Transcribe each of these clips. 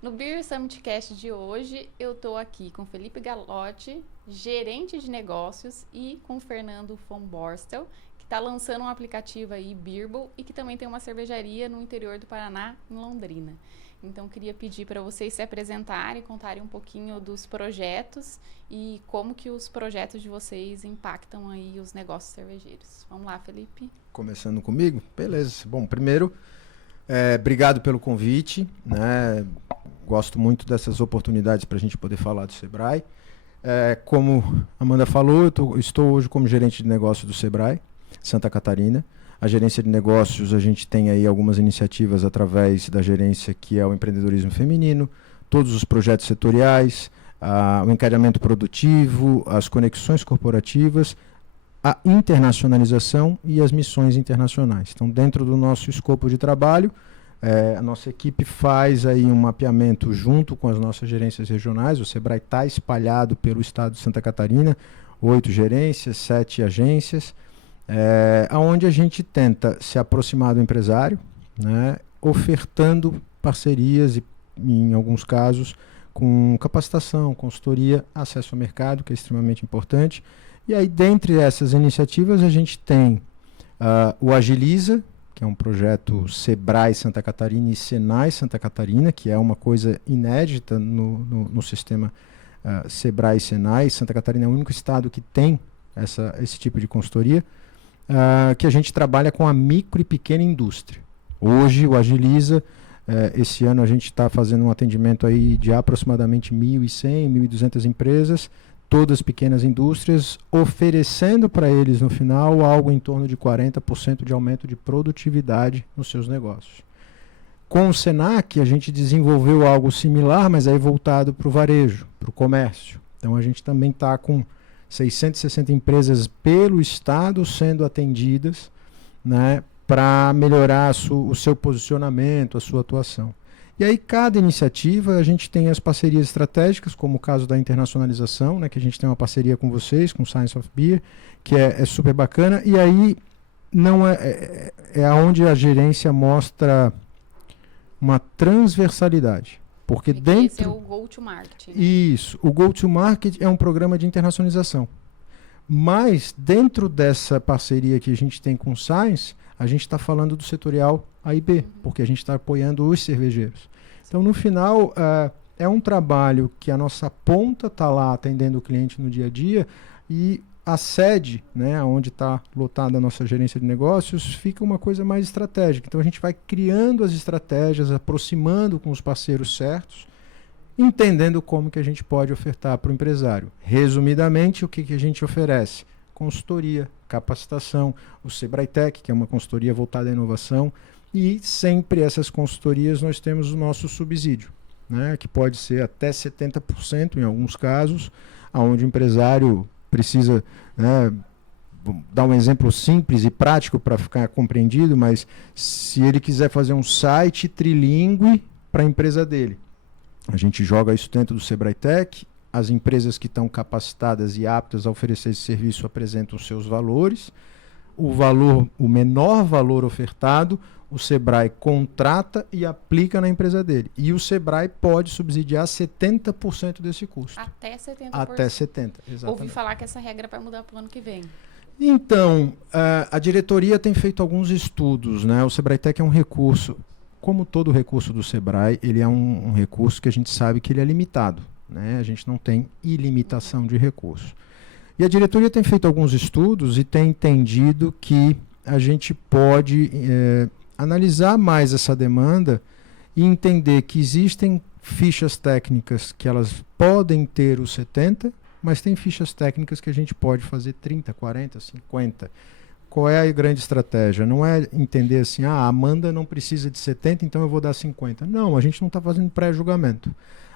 No Beer Summit Cast de hoje, eu estou aqui com Felipe Galotti, gerente de negócios, e com Fernando von Borstel, que está lançando um aplicativo aí, Beerable, e que também tem uma cervejaria no interior do Paraná, em Londrina. Então, queria pedir para vocês se apresentarem, contarem um pouquinho dos projetos e como que os projetos de vocês impactam aí os negócios cervejeiros. Vamos lá, Felipe. Começando comigo? Beleza. Bom, primeiro, obrigado pelo convite, né? Gosto muito dessas oportunidades para a gente poder falar do Sebrae. Como a Amanda falou, estou hoje como gerente de negócios do Sebrae, Santa Catarina. A gerência de negócios, a gente tem aí algumas iniciativas através da gerência, que é o empreendedorismo feminino, todos os projetos setoriais, o encadeamento produtivo, as conexões corporativas, a internacionalização e as missões internacionais. Então, dentro do nosso escopo de trabalho, a nossa equipe faz aí um mapeamento junto com as nossas gerências regionais. O Sebrae está espalhado pelo estado de Santa Catarina, 8 gerências, 7 agências, onde a gente tenta se aproximar do empresário, né, ofertando parcerias e, em alguns casos, com capacitação, consultoria, acesso ao mercado, que é extremamente importante. E aí, dentre essas iniciativas, a gente tem o Agiliza, que é um projeto Sebrae Santa Catarina e Senai Santa Catarina, que é uma coisa inédita no sistema Sebrae e Senai. Santa Catarina é o único estado que tem esse tipo de consultoria, que a gente trabalha com a micro e pequena indústria. Hoje, o Agiliza, esse ano a gente está fazendo um atendimento aí de aproximadamente 1.100, 1.200 empresas, todas pequenas indústrias, oferecendo para eles no final algo em torno de 40% de aumento de produtividade nos seus negócios. Com o Senac, a gente desenvolveu algo similar, mas aí voltado para o varejo, para o comércio. Então a gente também está com 660 empresas pelo estado sendo atendidas, né, para melhorar o seu posicionamento, a sua atuação. E aí, cada iniciativa, a gente tem as parcerias estratégicas, como o caso da internacionalização, né, que a gente tem uma parceria com vocês, com Science of Beer, que é super bacana. E aí, não é onde a gerência mostra uma transversalidade. Porque dentro... Esse é o Go-to-Market. Né? Isso. O Go-to-Market é um programa de internacionalização. Mas, dentro dessa parceria que a gente tem com o Science, a gente está falando do setorial A e B, porque a gente está apoiando os cervejeiros. Então, no final, é um trabalho que a nossa ponta está lá atendendo o cliente no dia a dia, e a sede, né, onde está lotada a nossa gerência de negócios, fica uma coisa mais estratégica. Então, a gente vai criando as estratégias, aproximando com os parceiros certos, entendendo como que a gente pode ofertar para o empresário. Resumidamente, o que a gente oferece? Consultoria, capacitação, o Sebrae Tech, que é uma consultoria voltada à inovação, e sempre essas consultorias nós temos o nosso subsídio, né, que pode ser até 70% em alguns casos, onde o empresário precisa, né, dar um exemplo simples e prático para ficar compreendido, mas se ele quiser fazer um site trilingue para a empresa dele, a gente joga isso dentro do Sebrae Tech. As empresas que estão capacitadas e aptas a oferecer esse serviço apresentam seus valores. O menor valor ofertado, o Sebrae contrata e aplica na empresa dele. E o Sebrae pode subsidiar 70% desse custo. Até 70%. Até 70%, exatamente. Ouvi falar que essa regra vai mudar para o ano que vem. Então, a diretoria tem feito alguns estudos, né? O Sebrae Tech é um recurso, como todo recurso do Sebrae, ele é um recurso que a gente sabe que ele é limitado. Né? A gente não tem ilimitação de recursos. E a diretoria tem feito alguns estudos e tem entendido que a gente pode analisar mais essa demanda e entender que existem fichas técnicas que elas podem ter os 70%, mas tem fichas técnicas que a gente pode fazer 30%, 40%, 50%. Qual é a grande estratégia? Não é entender assim, a Amanda não precisa de 70%, então eu vou dar 50%. Não, a gente não está fazendo pré-julgamento.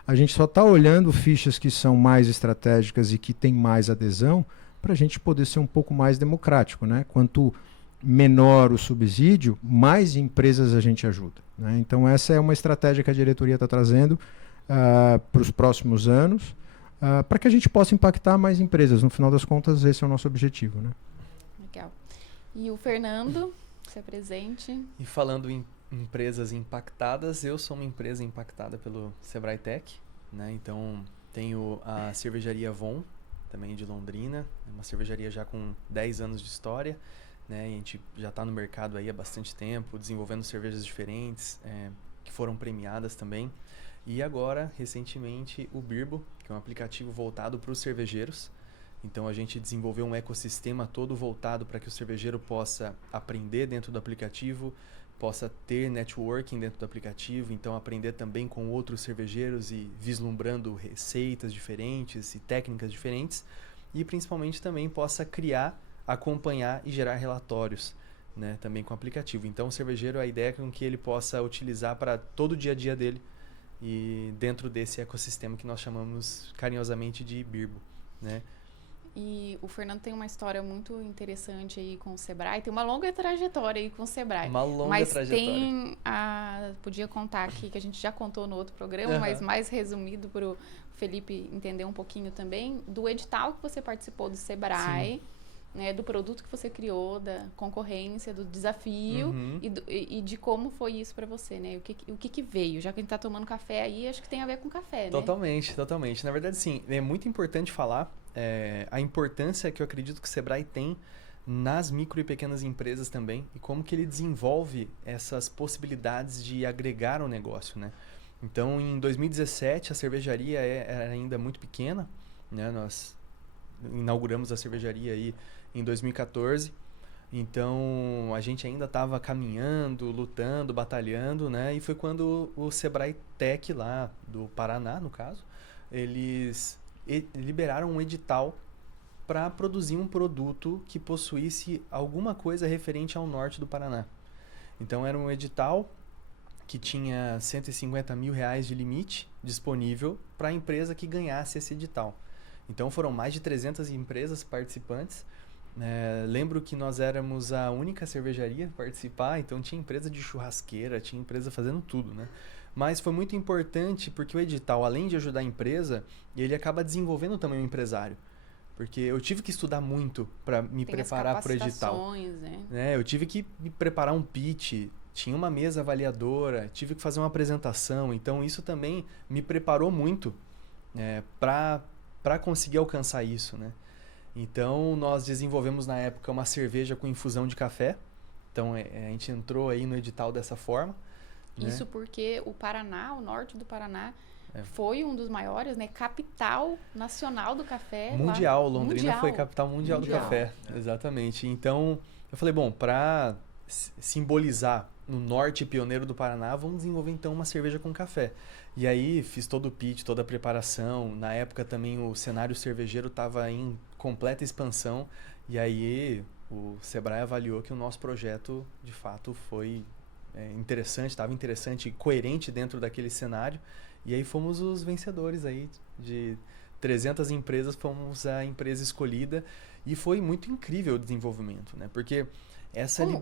A gente só está olhando fichas que são mais estratégicas e que têm mais adesão para a gente poder ser um pouco mais democrático. Né? Quanto menor o subsídio, mais empresas a gente ajuda. Né? Então, essa é uma estratégia que a diretoria está trazendo para os próximos anos, para que a gente possa impactar mais empresas. No final das contas, esse é o nosso objetivo. Né? Legal. E o Fernando, se apresente. E falando em empresas impactadas, eu sou uma empresa impactada pelo Sebrae Tech, né? Então, tenho a cervejaria Von, também de Londrina, uma cervejaria já com 10 anos de história, né? E a gente já está no mercado aí há bastante tempo, desenvolvendo cervejas diferentes, que foram premiadas também. E agora, recentemente, o Birbo, que é um aplicativo voltado para os cervejeiros. Então, a gente desenvolveu um ecossistema todo voltado para que o cervejeiro possa aprender dentro do aplicativo, possa ter networking dentro do aplicativo, então aprender também com outros cervejeiros e vislumbrando receitas diferentes e técnicas diferentes. E, principalmente, também possa criar, acompanhar e gerar relatórios, né, também com o aplicativo. Então, o cervejeiro, a ideia é com que ele possa utilizar para todo o dia a dia dele e dentro desse ecossistema que nós chamamos carinhosamente de Birbo, né? E o Fernando tem uma história muito interessante aí com o Sebrae, tem uma longa trajetória aí com o Sebrae. Uma longa mas trajetória. Tem podia contar aqui, que a gente já contou no outro programa, mas mais resumido para o Felipe entender um pouquinho também, do edital que você participou do Sebrae, né, do produto que você criou, da concorrência, do desafio e de como foi isso para você, né? O que veio? Já que a gente tá tomando café aí, acho que tem a ver com café, né? Totalmente, totalmente. Na verdade, sim, é muito importante falar a importância que eu acredito que o Sebrae tem nas micro e pequenas empresas também e como que ele desenvolve essas possibilidades de agregar o negócio, né? Então, em 2017, a cervejaria era ainda muito pequena, né? Nós inauguramos a cervejaria aí em 2014. Então, a gente ainda estava caminhando, lutando, batalhando, né? E foi quando o Sebrae Tech lá do Paraná, no caso, eles liberaram um edital para produzir um produto que possuísse alguma coisa referente ao norte do Paraná. Então, era um edital que tinha R$150 mil de limite disponível para a empresa que ganhasse esse edital. Então, foram mais de 300 empresas participantes. Lembro que nós éramos a única cervejaria a participar, então tinha empresa de churrasqueira, tinha empresa fazendo tudo, né? Mas foi muito importante porque o edital, além de ajudar a empresa, ele acaba desenvolvendo também o empresário. Porque eu tive que estudar muito para me preparar para o edital. Né? Eu tive que me preparar um pitch, tinha uma mesa avaliadora, tive que fazer uma apresentação, então isso também me preparou muito para conseguir alcançar isso, né? Então, nós desenvolvemos na época uma cerveja com infusão de café. Então, a gente entrou aí no edital dessa forma. Isso porque o Paraná, o norte do Paraná, foi um dos maiores, né? Capital nacional do café. Mundial, Londrina foi capital mundial do café. Exatamente. Então, eu falei, bom, para simbolizar no norte pioneiro do Paraná, vamos desenvolver então uma cerveja com café. E aí fiz todo o pitch, toda a preparação. Na época também o cenário cervejeiro estava em completa expansão. E aí o Sebrae avaliou que o nosso projeto de fato foi interessante, estava interessante e coerente dentro daquele cenário. E aí fomos os vencedores aí de 300 empresas, fomos a empresa escolhida. E foi muito incrível o desenvolvimento, né? Porque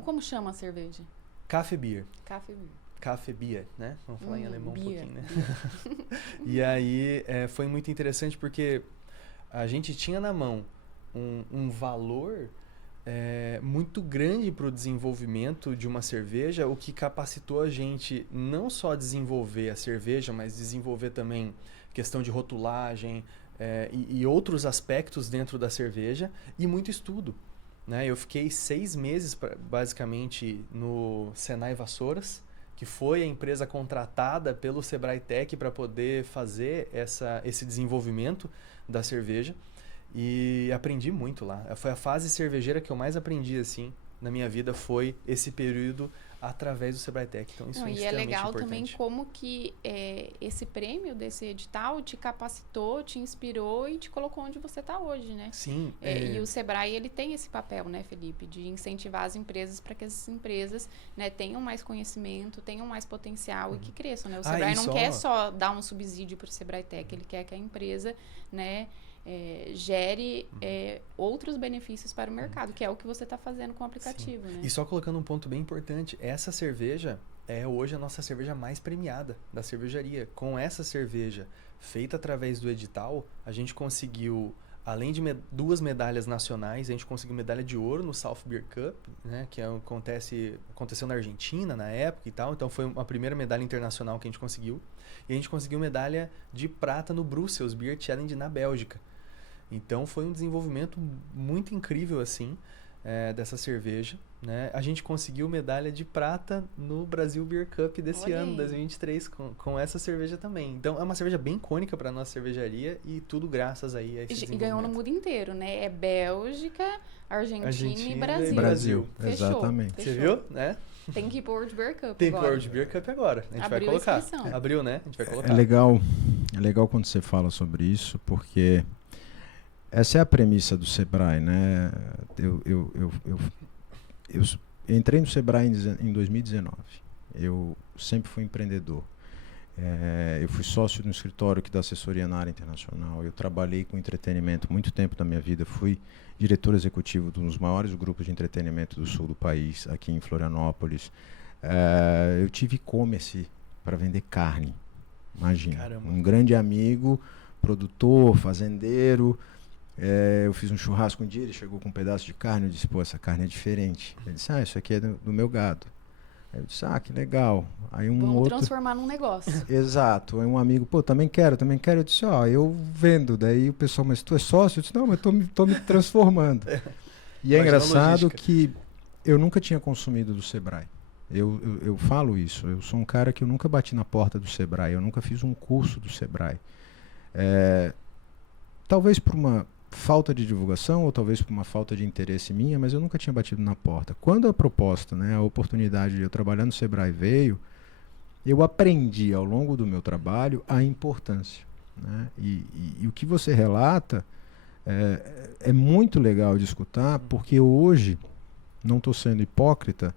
como chama a cerveja? Café Beer. Café Beer. Café Bier, né? Vamos falar em alemão um pouquinho, né? E aí foi muito interessante porque a gente tinha na mão um valor muito grande para o desenvolvimento de uma cerveja, o que capacitou a gente não só desenvolver a cerveja, mas desenvolver também questão de rotulagem e outros aspectos dentro da cerveja e muito estudo. Né? Eu fiquei 6 meses, basicamente, no Senai Vassouras, que foi a empresa contratada pelo Sebrae Tech para poder fazer esse desenvolvimento da cerveja. E aprendi muito lá. Foi a fase cervejeira que eu mais aprendi assim na minha vida, foi esse período através do Sebrae Tech. Então isso é extremamente importante. E é legal também como que esse prêmio desse edital te capacitou, te inspirou e te colocou onde você está hoje, né? Sim. E o Sebrae, ele tem esse papel, né, Felipe, de incentivar as empresas para que essas empresas, né, tenham mais conhecimento, tenham mais potencial e que cresçam, né? O Sebrae não quer só dar um subsídio para o Sebrae Tech, ele quer que a empresa, né, gere outros benefícios para o mercado, que é o que você está fazendo com o aplicativo, né? E só colocando um ponto bem importante, essa cerveja é hoje a nossa cerveja mais premiada da cervejaria. Com essa cerveja feita através do edital, a gente conseguiu Além de 2 medalhas nacionais, a gente conseguiu medalha de ouro no South Beer Cup, né, que aconteceu na Argentina na época e tal. Então foi a primeira medalha internacional que a gente conseguiu. E a gente conseguiu medalha de prata no Brussels Beer Challenge na Bélgica. Então foi um desenvolvimento muito incrível assim, dessa cerveja, né? A gente conseguiu medalha de prata no Brasil Beer Cup desse ano, 2023, com essa cerveja também. Então é uma cerveja bem icônica para nossa cervejaria e tudo graças aí a esse desenvolvimento. E ganhou no mundo inteiro, né? É Bélgica, Argentina e Brasil. Brasil, Fechou, exatamente. fechou. Você viu, né? Tem que ir pro World Beer Cup Tem agora. pro World Beer Cup agora. A gente vai colocar. Abriu, né? A gente vai colocar. É legal quando você fala sobre isso, porque essa é a premissa do Sebrae, né? Eu entrei no Sebrae em 2019. Eu sempre fui empreendedor. Eu fui sócio de um escritório que dá assessoria na área internacional. Eu trabalhei com entretenimento muito tempo da minha vida. Fui diretor executivo de um dos maiores grupos de entretenimento do sul do país, aqui em Florianópolis. Eu tive e-commerce para vender carne. Imagina. Caramba. Um grande amigo, produtor, fazendeiro. Eu fiz um churrasco um dia, ele chegou com um pedaço de carne, eu disse, pô, essa carne é diferente. Ele disse, isso aqui é do meu gado. Aí eu disse, que legal. Aí Vamos transformar num negócio. Exato. Aí um amigo, pô, também quero. Eu disse, eu vendo. Daí o pessoal, mas tu é sócio? Eu disse, não, mas tô me transformando. E é engraçado que eu nunca tinha consumido do Sebrae. Eu falo isso, eu sou um cara que eu nunca bati na porta do Sebrae, eu nunca fiz um curso do Sebrae. Talvez por uma falta de divulgação ou talvez por uma falta de interesse minha, mas eu nunca tinha batido na porta. Quando a proposta, a oportunidade de eu trabalhar no Sebrae veio, eu aprendi ao longo do meu trabalho a importância, né? E o que você relata é muito legal de escutar, porque hoje, não estou sendo hipócrita,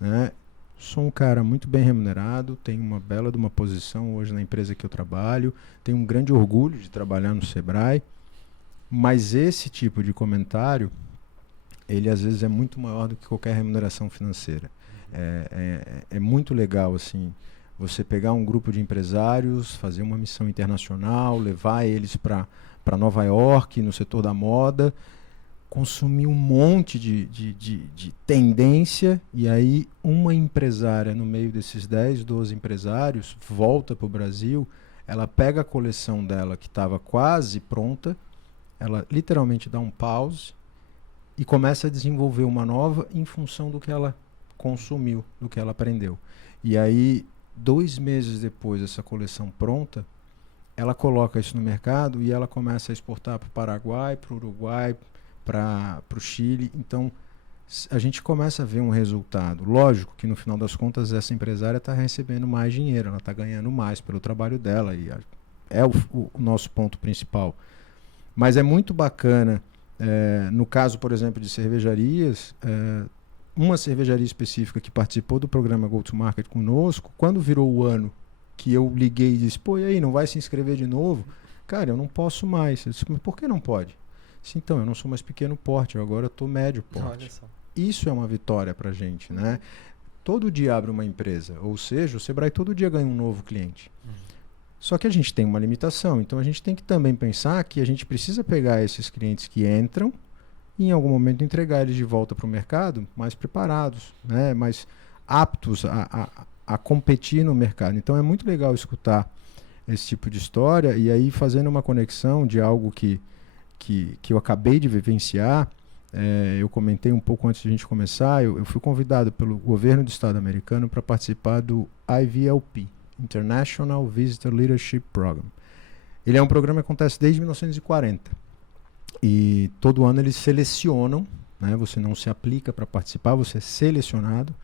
né? Sou um cara muito bem remunerado, tenho uma bela de uma posição hoje na empresa que eu trabalho, tenho um grande orgulho de trabalhar no Sebrae. Mas esse tipo de comentário, ele às vezes é muito maior do que qualquer remuneração financeira. É muito legal, assim, você pegar um grupo de empresários, fazer uma missão internacional, levar eles para Nova York, no setor da moda, consumir um monte de tendência, e aí uma empresária no meio desses 10, 12 empresários volta para o Brasil, ela pega a coleção dela que estava quase pronta, ela literalmente dá um pause e começa a desenvolver uma nova em função do que ela consumiu, do que ela aprendeu. E aí, 2 meses depois dessa coleção pronta, ela coloca isso no mercado e ela começa a exportar para o Paraguai, para o Uruguai, para o Chile. Então, a gente começa a ver um resultado. Lógico que no final das contas essa empresária está recebendo mais dinheiro, ela está ganhando mais pelo trabalho dela e é o nosso ponto principal. Mas é muito bacana, no caso, por exemplo, de cervejarias, uma cervejaria específica que participou do programa Go to Market conosco, quando virou o ano que eu liguei e disse, pô, e aí, não vai se inscrever de novo? Cara, eu não posso mais. Eu disse, mas por que não pode? Eu disse, então, eu não sou mais pequeno porte, eu agora estou médio porte. Olha só. Isso é uma vitória pra gente, né? Todo dia abre uma empresa, ou seja, o Sebrae todo dia ganha um novo cliente. Só que a gente tem uma limitação, então a gente tem que também pensar que a gente precisa pegar esses clientes que entram e em algum momento entregar eles de volta para o mercado mais preparados, né? Mais aptos a competir no mercado. Então é muito legal escutar esse tipo de história e aí fazendo uma conexão de algo que eu acabei de vivenciar. Eu comentei um pouco antes de a gente começar, eu fui convidado pelo governo do estado americano para participar do IVLP, International Visitor Leadership Program. Ele é um programa que acontece desde 1940 e todo ano eles selecionam, né? Você não se aplica para participar, você é selecionado.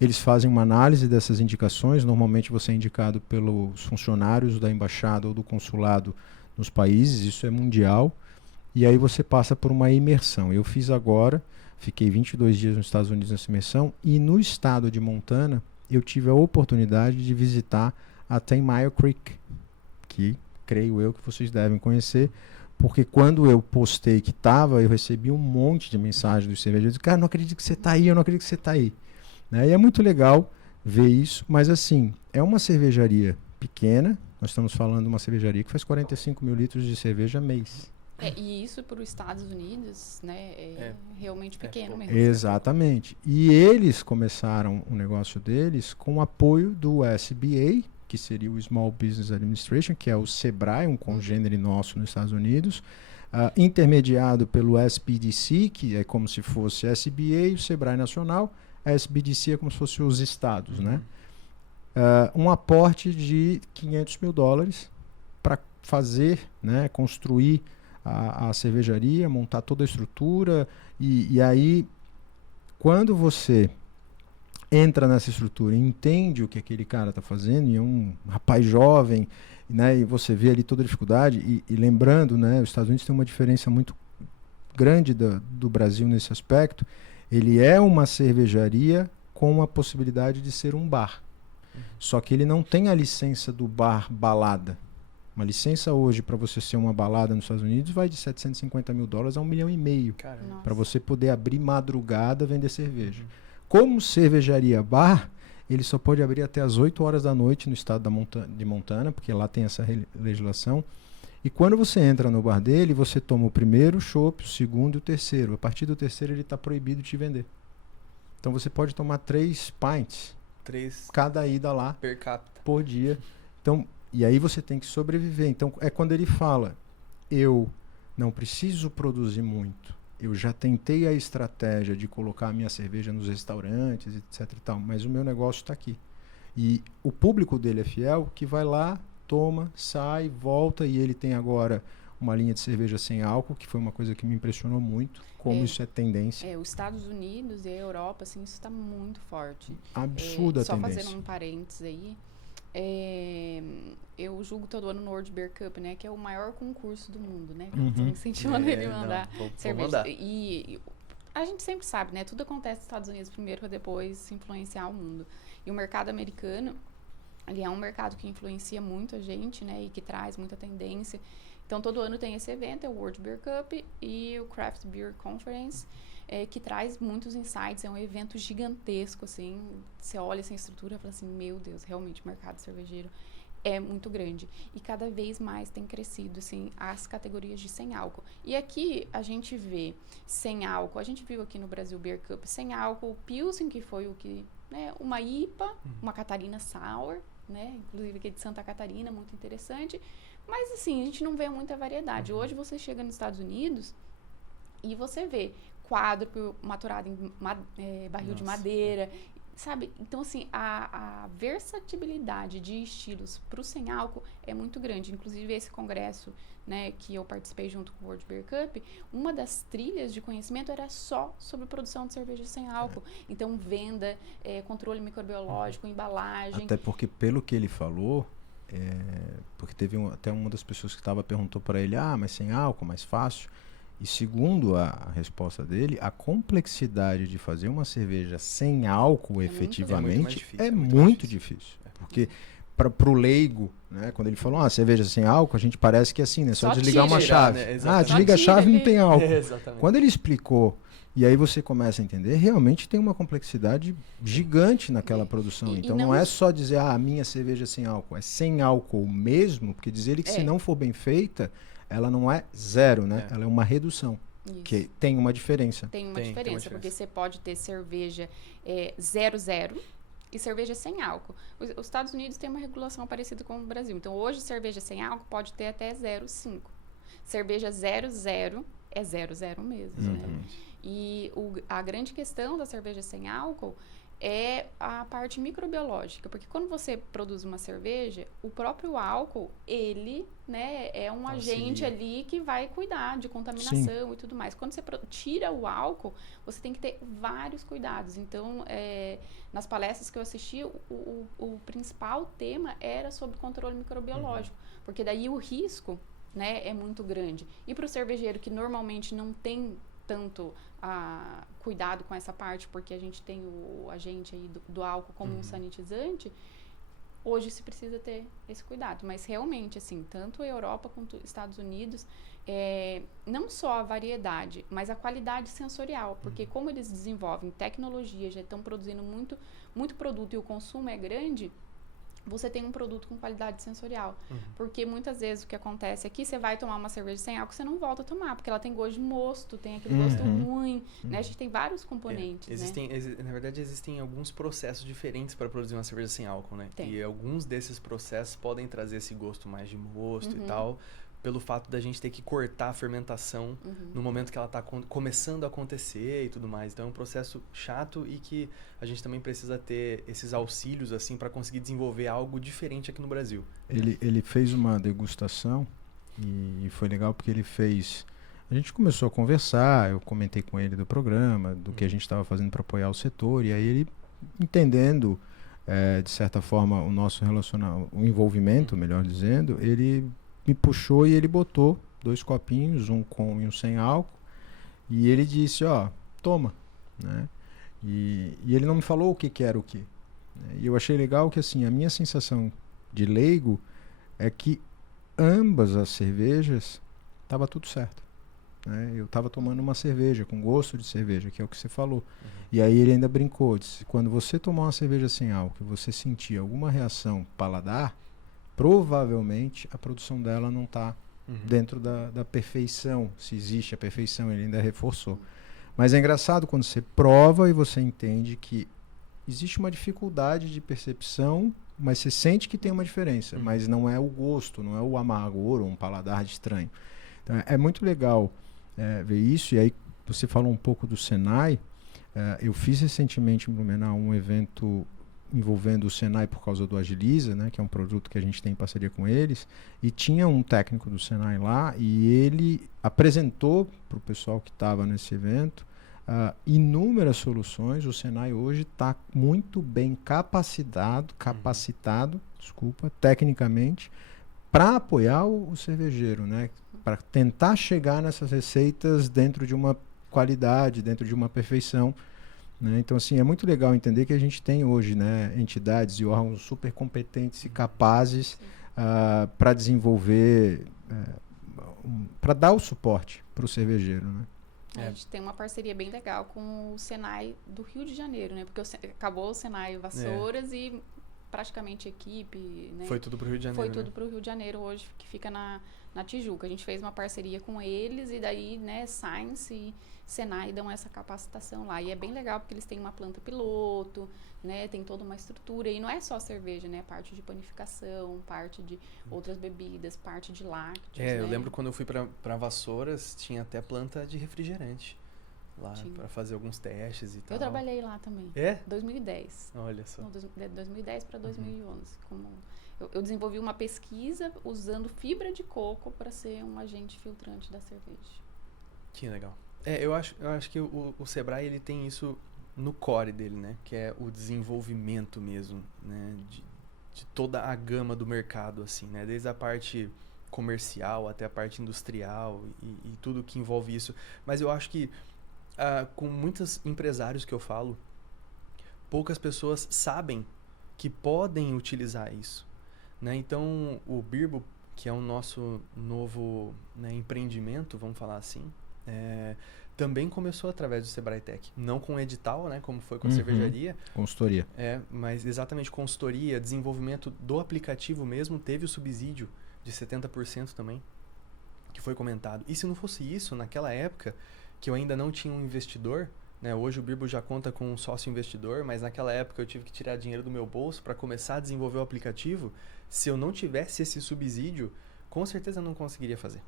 Eles fazem uma análise dessas indicações, normalmente você é indicado pelos funcionários da embaixada ou do consulado nos países, isso é mundial, e aí você passa por uma imersão. Eu fiz agora, fiquei 22 dias nos Estados Unidos nessa imersão, e no estado de Montana eu tive a oportunidade de visitar a Ten Mile Creek, que creio eu que vocês devem conhecer, porque quando eu postei que estava, eu recebi um monte de mensagens dos cervejeiros, cara, não acredito que você está aí, eu não acredito que você está aí. Né? E é muito legal ver isso, mas assim, é uma cervejaria pequena, nós estamos falando de uma cervejaria que faz 45 mil litros de cerveja mês. E isso para os Estados Unidos, né, é realmente pequeno mesmo. Exatamente. E eles começaram o negócio deles com o apoio do SBA, que seria o Small Business Administration, que é o SEBRAE, um congênere nosso nos Estados Unidos, intermediado pelo SBDC, que é como se fosse a SBA, o SEBRAE Nacional, a SBDC é como se fosse os estados, né? Um aporte de $500 mil para fazer, né, construir a cervejaria, montar toda a estrutura e aí quando você entra nessa estrutura e entende o que aquele cara está fazendo, e é um rapaz jovem, né, e você vê ali toda a dificuldade e lembrando, né, os Estados Unidos tem uma diferença muito grande do Brasil nesse aspecto. Ele é uma cervejaria com a possibilidade de ser um bar, só que ele não tem a licença do bar balada. Uma licença hoje para você ser uma balada nos Estados Unidos vai de $750 mil a $1,5 milhão para você poder abrir madrugada vender cerveja. Como cervejaria bar, ele só pode abrir até as 8 horas da noite no estado de Montana, porque lá tem essa legislação. E quando você entra no bar dele, você toma o primeiro chopp, o segundo e o terceiro. A partir do terceiro ele está proibido de te vender. Então você pode tomar 3 pints cada ida lá per capita por dia. Então, e aí você tem que sobreviver. Então é quando ele fala, eu não preciso produzir muito. Eu já tentei a estratégia de colocar a minha cerveja nos restaurantes, etc e tal, mas o meu negócio está aqui. E o público dele é fiel, que vai lá, toma, sai, volta, e ele tem agora uma linha de cerveja sem álcool, que foi uma coisa que me impressionou muito, como isso é tendência. Os Estados Unidos e a Europa, assim, isso está muito forte. Absurda a tendência. Só fazendo um parênteses aí, eu julgo todo ano no World Beer Cup, né, que é o maior concurso do mundo, né? Estou incentivando ele a mandar cerveja. E a gente sempre sabe, né? Tudo acontece nos Estados Unidos primeiro para depois influenciar o mundo. E o mercado americano, ele é um mercado que influencia muito a gente, né? E que traz muita tendência. Então, todo ano tem esse evento, é o World Beer Cup e o Craft Beer Conference, que traz muitos insights. É um evento gigantesco, assim. Você olha essa estrutura e fala assim, meu Deus, realmente o mercado cervejeiro é muito grande. E cada vez mais tem crescido, assim, as categorias de sem álcool. E aqui a gente vê sem álcool, a gente viu aqui no Brasil Beer Cup sem álcool, Pilsen, que foi o que, né, uma IPA, uma Catarina Sour, né, inclusive aqui de Santa Catarina, muito interessante. Mas, assim, a gente não vê muita variedade. Hoje você chega nos Estados Unidos e você vê quádruplo maturado em barril de madeira, sabe? Então, assim, a versatilidade de estilos para o sem álcool é muito grande. Inclusive, esse congresso, né, que eu participei junto com o World Beer Cup, uma das trilhas de conhecimento era só sobre produção de cerveja sem álcool. Então, venda, controle microbiológico, embalagem. Até porque, pelo que ele falou, porque teve até uma das pessoas que perguntou para ele, mas sem álcool, mais fácil. E segundo a resposta dele, a complexidade de fazer uma cerveja sem álcool efetivamente é muito difícil. Porque para o leigo, né, quando ele falou, cerveja sem álcool, a gente parece que é assim, né? Só desligar uma chave. Né? Desliga a chave e não tem álcool. Quando ele explicou, e aí você começa a entender, realmente tem uma complexidade gigante naquela produção. Então não é só dizer, a minha cerveja sem álcool. É sem álcool mesmo, porque diz ele que se não for bem feita, ela não é zero, né? Ela é uma redução. Isso. Que tem uma diferença. Tem uma diferença, porque você pode ter cerveja 0,0 e cerveja sem álcool. Os Estados Unidos têm uma regulação parecida com o Brasil. Então, hoje, cerveja sem álcool pode ter até 0,5. Cerveja 0,0 é 0,0 mesmo, né? E a grande questão da cerveja sem álcool é a parte microbiológica, porque quando você produz uma cerveja, o próprio álcool, ele, né, é um agente ali que vai cuidar de contaminação e tudo mais. Quando você tira o álcool, você tem que ter vários cuidados. Então, nas palestras que eu assisti, o principal tema era sobre controle microbiológico, porque daí o risco, né, é muito grande. E para o cervejeiro que normalmente não tem tanto cuidado com essa parte, porque a gente tem o agente aí do álcool como um sanitizante, hoje se precisa ter esse cuidado. Mas realmente, assim, tanto a Europa quanto os Estados Unidos, não só a variedade, mas a qualidade sensorial, porque como eles desenvolvem tecnologia, já estão produzindo muito produto e o consumo é grande, você tem um produto com qualidade sensorial. Uhum. Porque muitas vezes o que acontece aqui, você vai tomar uma cerveja sem álcool, você não volta a tomar, porque ela tem gosto de mosto, tem aquele gosto ruim, né? A gente tem vários componentes, Na verdade, existem alguns processos diferentes para produzir uma cerveja sem álcool, né? Tem. E alguns desses processos podem trazer esse gosto mais de mosto e tal, pelo fato da gente ter que cortar a fermentação no momento que ela está começando a acontecer e tudo mais. Então é um processo chato e que a gente também precisa ter esses auxílios assim para conseguir desenvolver algo diferente aqui no Brasil. Ele fez uma degustação e foi legal porque ele fez... A gente começou a conversar, eu comentei com ele do programa, do que a gente estava fazendo para apoiar o setor, e aí ele, entendendo, de certa forma, o nosso relacionamento, o envolvimento, melhor dizendo, ele me puxou e ele botou 2 copinhos, um com e um sem álcool, e ele disse, ó, toma, né? E ele não me falou o que era o que. E eu achei legal que, assim, a minha sensação de leigo é que ambas as cervejas estava tudo certo, né? Eu estava tomando uma cerveja com gosto de cerveja, que é o que você falou. E aí ele ainda brincou, disse, quando você tomar uma cerveja sem álcool, você sentir alguma reação paladar, provavelmente a produção dela não está dentro da perfeição. Se existe a perfeição, ele ainda reforçou. Mas é engraçado quando você prova e você entende que existe uma dificuldade de percepção, mas você sente que tem uma diferença, mas não é o gosto, não é o amargor ou um paladar estranho. Então, é muito legal ver isso. E aí você falou um pouco do Senai. Eu fiz recentemente em Blumenau um evento envolvendo o Senai por causa do Agiliza, né, que é um produto que a gente tem em parceria com eles, e tinha um técnico do Senai lá e ele apresentou para o pessoal que estava nesse evento inúmeras soluções. O Senai hoje está muito bem capacitado, tecnicamente, para apoiar o cervejeiro, né, para tentar chegar nessas receitas dentro de uma qualidade, dentro de uma perfeição. Né? Então, assim, é muito legal entender que a gente tem hoje, né, entidades e órgãos super competentes e capazes para desenvolver, para dar o suporte para o cervejeiro. Né? A gente tem uma parceria bem legal com o Senai do Rio de Janeiro, né? Porque acabou o Senai Vassouras e praticamente equipe, né? Foi tudo pro Rio de Janeiro. Foi tudo pro Rio de Janeiro hoje, que fica na Tijuca. A gente fez uma parceria com eles e daí, né, Science e Senai dão essa capacitação lá. E é bem legal porque eles têm uma planta piloto, né, tem toda uma estrutura. E não é só cerveja, né, parte de panificação, parte de outras bebidas, parte de lácteos. Eu lembro quando eu fui pra Vassouras, tinha até planta de refrigerante lá para fazer alguns testes e tal. Eu trabalhei lá também. 2010. Olha só. Não, 2010 para 2011. Eu desenvolvi uma pesquisa usando fibra de coco para ser um agente filtrante da cerveja. Que legal. Eu acho que o Sebrae ele tem isso no core dele, né? Que é o desenvolvimento mesmo, né? De toda a gama do mercado, assim, né? Desde a parte comercial até a parte industrial e tudo que envolve isso. Mas eu acho que com muitos empresários que eu falo, poucas pessoas sabem que podem utilizar isso, né? Então, o Birbo, que é o nosso novo, né, empreendimento, vamos falar assim, também começou através do Sebrae Tech. Não com edital, né, como foi com a cervejaria. Consultoria. Mas exatamente consultoria, desenvolvimento do aplicativo mesmo, teve o subsídio de 70% também, que foi comentado. E se não fosse isso, naquela época, que eu ainda não tinha um investidor, né, hoje o Birbo já conta com um sócio investidor, mas naquela época eu tive que tirar dinheiro do meu bolso para começar a desenvolver o aplicativo. Se eu não tivesse esse subsídio, com certeza eu não conseguiria fazer,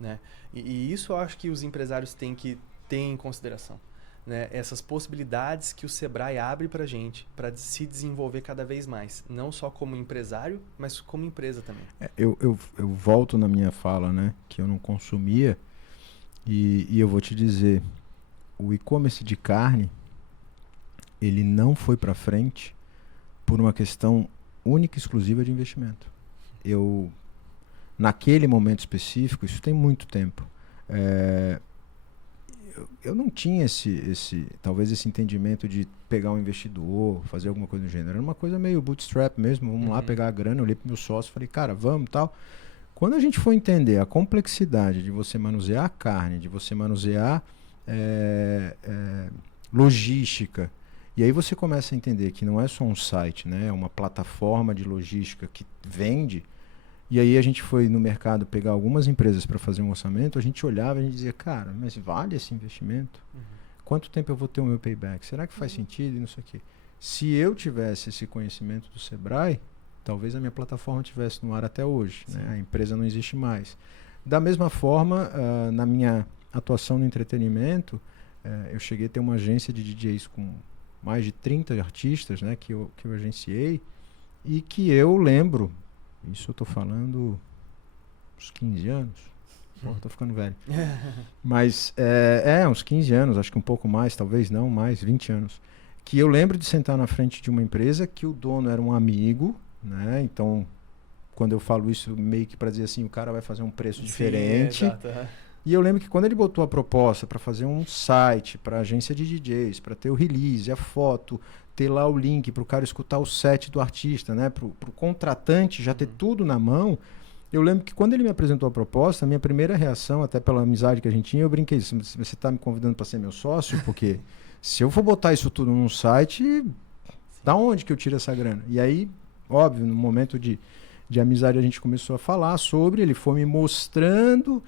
né? E isso eu acho que os empresários têm que ter em consideração, né? Essas possibilidades que o Sebrae abre para a gente, para se desenvolver cada vez mais, não só como empresário, mas como empresa também. Eu volto na minha fala, né, que eu não consumia, e eu vou te dizer, o e-commerce de carne, ele não foi para frente por uma questão única e exclusiva de investimento. Naquele momento específico, isso tem muito tempo, eu não tinha talvez esse entendimento de pegar um investidor, fazer alguma coisa do gênero. Era uma coisa meio bootstrap mesmo, vamos lá pegar a grana. Eu olhei pro meu sócio e falei, cara, vamos, tal. Quando a gente for entender a complexidade de você manusear a carne, de você manusear logística E aí você começa a entender que não é só um site, né? É uma plataforma de logística que vende. E aí a gente foi no mercado pegar algumas empresas para fazer um orçamento, a gente olhava e a gente dizia, cara, mas vale esse investimento? Quanto tempo eu vou ter o meu payback? Será que faz sentido e não sei o quê? Se eu tivesse esse conhecimento do Sebrae, talvez a minha plataforma estivesse no ar até hoje, né? A empresa não existe mais. Da mesma forma, na minha atuação no entretenimento, eu cheguei a ter uma agência de DJs com mais de 30 artistas, né, que eu agenciei, e que eu lembro, isso eu estou falando uns 15 anos, estou ficando velho, mas uns 15 anos, acho que um pouco mais, talvez não mais, 20 anos, que eu lembro de sentar na frente de uma empresa que o dono era um amigo, né, então quando eu falo isso meio que para dizer assim, o cara vai fazer um preço diferente. Exato. E eu lembro que quando ele botou a proposta para fazer um site, para agência de DJs, para ter o release, a foto, ter lá o link para o cara escutar o set do artista, né, para o contratante já ter tudo na mão, eu lembro que quando ele me apresentou a proposta, a minha primeira reação, até pela amizade que a gente tinha, eu brinquei, você está me convidando para ser meu sócio? Porque se eu for botar isso tudo num site, da onde que eu tiro essa grana? E aí, óbvio, no momento de amizade a gente começou a falar sobre, ele foi me mostrando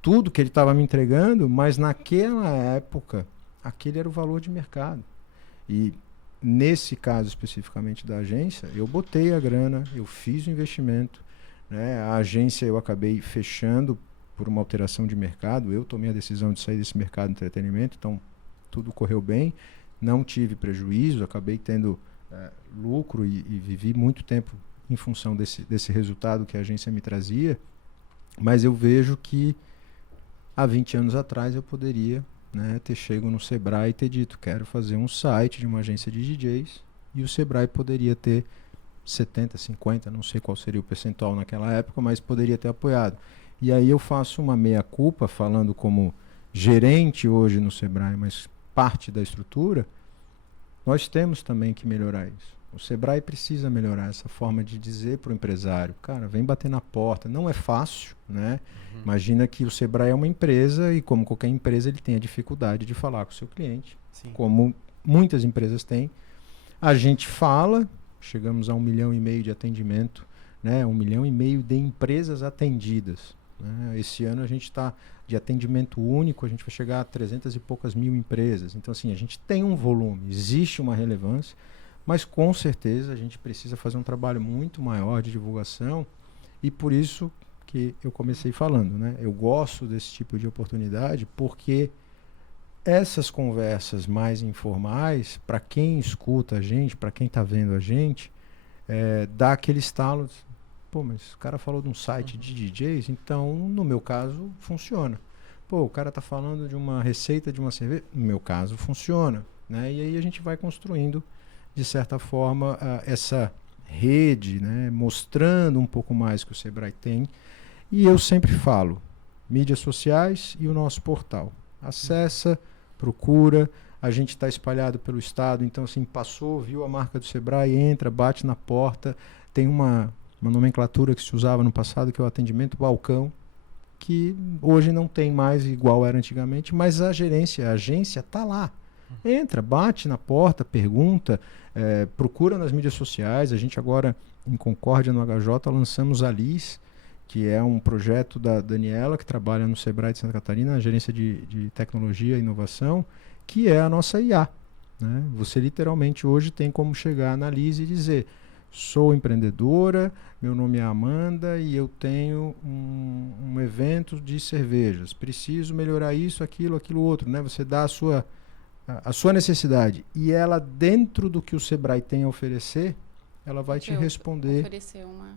tudo que ele estava me entregando, mas naquela época, aquele era o valor de mercado. E nesse caso especificamente da agência, eu botei a grana, eu fiz o investimento, né? A agência eu acabei fechando por uma alteração de mercado, eu tomei a decisão de sair desse mercado de entretenimento, então tudo correu bem, não tive prejuízo, acabei tendo lucro e vivi muito tempo em função desse resultado que a agência me trazia, mas eu vejo que há 20 anos atrás eu poderia, né, ter chego no Sebrae e ter dito, quero fazer um site de uma agência de DJs, e o Sebrae poderia ter 70, 50, não sei qual seria o percentual naquela época, mas poderia ter apoiado. E aí eu faço uma meia-culpa, falando como gerente hoje no Sebrae, mas parte da estrutura, nós temos também que melhorar isso. O Sebrae precisa melhorar essa forma de dizer para o empresário, cara, vem bater na porta. Não é fácil, né? Imagina que o Sebrae é uma empresa e como qualquer empresa ele tem a dificuldade de falar com o seu cliente, como muitas empresas têm. A gente fala, chegamos a 1,5 milhão de atendimento, né? 1,5 milhão de empresas atendidas, né? Esse ano a gente está de atendimento único, a gente vai chegar a 300 e poucas mil empresas. Então assim, a gente tem um volume, existe uma relevância, mas com certeza a gente precisa fazer um trabalho muito maior de divulgação e por isso que eu comecei falando, né? Eu gosto desse tipo de oportunidade porque essas conversas mais informais, para quem escuta a gente, para quem está vendo a gente, dá aquele estalo, pô, mas o cara falou de um site de DJs, então no meu caso funciona. Pô, o cara está falando de uma receita de uma cerveja, no meu caso funciona, né? E aí a gente vai construindo de certa forma, essa rede, né, mostrando um pouco mais que o Sebrae tem. E eu sempre falo, mídias sociais e o nosso portal. Acessa, procura, a gente está espalhado pelo estado, então assim, passou, viu a marca do Sebrae, entra, bate na porta. Tem uma nomenclatura que se usava no passado, que é o atendimento balcão, que hoje não tem mais igual era antigamente, mas a agência está lá. Entra, bate na porta, pergunta, procura nas mídias sociais. A gente agora, em Concórdia, no HJ, lançamos a LIS, que é um projeto da Daniela, que trabalha no Sebrae de Santa Catarina, na gerência de tecnologia e inovação, que é a nossa IA, né? Você literalmente hoje tem como chegar na LIS e dizer, sou empreendedora, meu nome é Amanda e eu tenho um evento de cervejas, preciso melhorar isso, aquilo outro, né? Você dá a sua necessidade e ela, dentro do que o Sebrae tem a oferecer, ela vai te responder.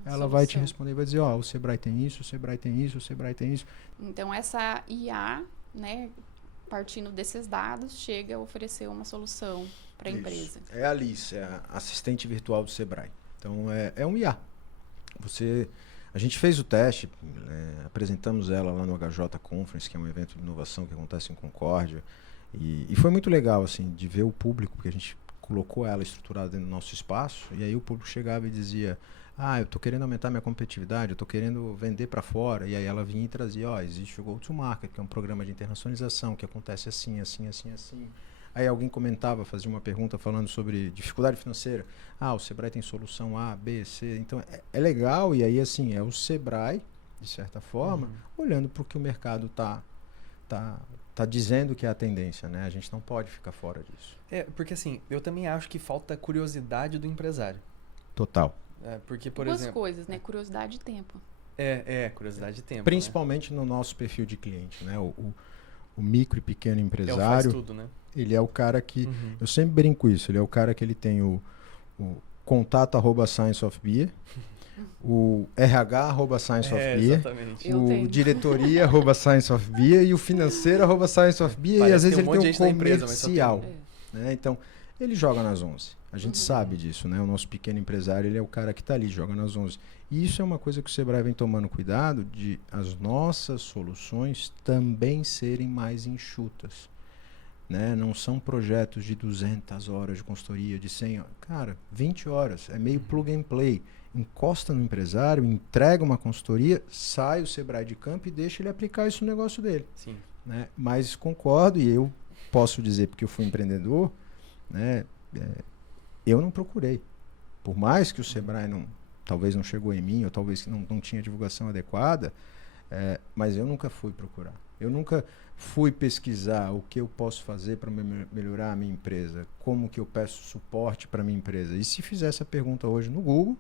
Ela vai te responder e vai dizer, ó, o Sebrae tem isso, o Sebrae tem isso, o Sebrae tem isso. Então essa IA, né, partindo desses dados, chega a oferecer uma solução para a empresa. É a Alice, é a assistente virtual do Sebrae. Então é um IA. A gente fez o teste, apresentamos ela lá no HJ Conference, que é um evento de inovação que acontece em Concórdia. E foi muito legal, assim, de ver o público, porque a gente colocou ela estruturada dentro do nosso espaço, e aí o público chegava e dizia, eu estou querendo aumentar minha competitividade, eu estou querendo vender para fora, e aí ela vinha e trazia, existe o Go to Market, que é um programa de internacionalização, que acontece assim, assim, assim, assim. Aí alguém comentava, fazia uma pergunta falando sobre dificuldade financeira. O Sebrae tem solução A, B, C. Então é legal, e aí assim, é o Sebrae, de certa forma, olhando para o que o mercado tá dizendo que é a tendência, né? A gente não pode ficar fora disso. Porque assim, eu também acho que falta curiosidade do empresário. Total. Porque, por Duas exemplo... coisas, né? Curiosidade e tempo. Curiosidade de tempo. Principalmente no nosso perfil de cliente, né? O micro e pequeno empresário, faz tudo, né? Ele é o cara que... Eu sempre brinco isso. Ele é o cara que ele tem o contato @scienceofbeer, o RH @scienceofbeer, exatamente. o diretoria @scienceofbeer e o financeiro @scienceofbeer, e às vezes ele tem um comercial. Né? Então, ele joga nas 11. A gente sabe disso, né? O nosso pequeno empresário, ele é o cara que está ali, joga nas 11. E isso é uma coisa que o Sebrae vem tomando cuidado de as nossas soluções também serem mais enxutas. Né? Não são projetos de 200 horas de consultoria, de 100 horas. Cara, 20 horas. É meio plug and play. Encosta no empresário, entrega uma consultoria, sai o Sebrae de campo e deixa ele aplicar isso no negócio dele. Sim. Né? Mas concordo, e eu posso dizer, porque eu fui empreendedor, né? Eu não procurei. Por mais que o Sebrae talvez não chegou em mim, ou talvez não tinha divulgação adequada, mas eu nunca fui procurar. Eu nunca fui pesquisar o que eu posso fazer para melhorar a minha empresa, como que eu peço suporte para a minha empresa. E se fizer essa pergunta hoje no Google,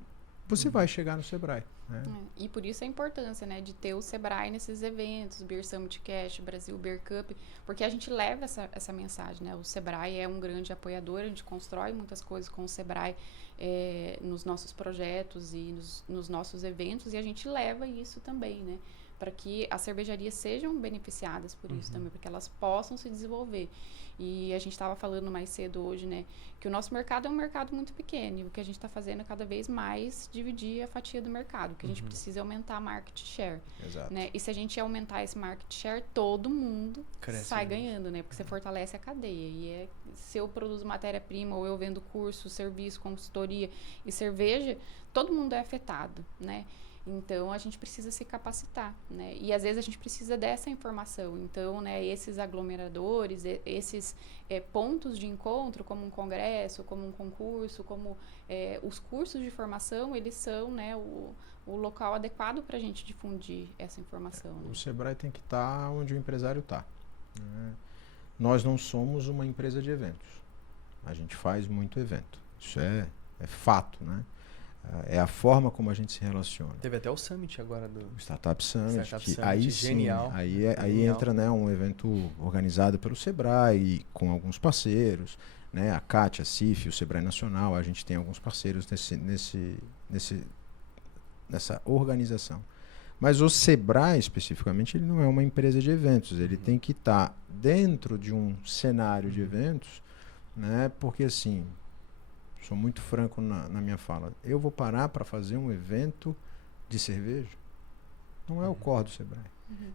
você vai chegar no Sebrae. Né? E por isso a importância, né, de ter o Sebrae nesses eventos, Beer Summit Cash, Brasil Beer Cup, porque a gente leva essa mensagem, né? O Sebrae é um grande apoiador, a gente constrói muitas coisas com o Sebrae nos nossos projetos e nos nossos eventos, e a gente leva isso também, né? Para que as cervejarias sejam beneficiadas por isso também, para que elas possam se desenvolver. E a gente estava falando mais cedo hoje, né, que o nosso mercado é um mercado muito pequeno, e o que a gente está fazendo é cada vez mais dividir a fatia do mercado, que a gente precisa aumentar a market share. Exato. Né? E se a gente aumentar esse market share, todo mundo sai ganhando, né? Porque você fortalece a cadeia. E se eu produzo matéria-prima, ou eu vendo curso, serviço, consultoria e cerveja, todo mundo é afetado, né? Então, a gente precisa se capacitar, né? E, às vezes, a gente precisa dessa informação. Então, né, esses aglomeradores, esses pontos de encontro, como um congresso, como um concurso, como os cursos de formação, eles são, né, o local adequado para a gente difundir essa informação. Né? O Sebrae tem que estar onde o empresário está. Né? Nós não somos uma empresa de eventos. A gente faz muito evento. Isso é fato, né? É a forma como a gente se relaciona. Teve até o Summit agora do Startup Summit, Summit, aí genial, sim, aí entra, né, um evento organizado pelo Sebrae com alguns parceiros, né, a CAT, a CIF, o Sebrae Nacional, a gente tem alguns parceiros nessa organização. Mas o Sebrae, especificamente, ele não é uma empresa de eventos, ele tem que estar dentro de um cenário de eventos, né, porque assim... Sou muito franco na minha fala. Eu vou parar para fazer um evento de cerveja? Não é o core do Sebrae.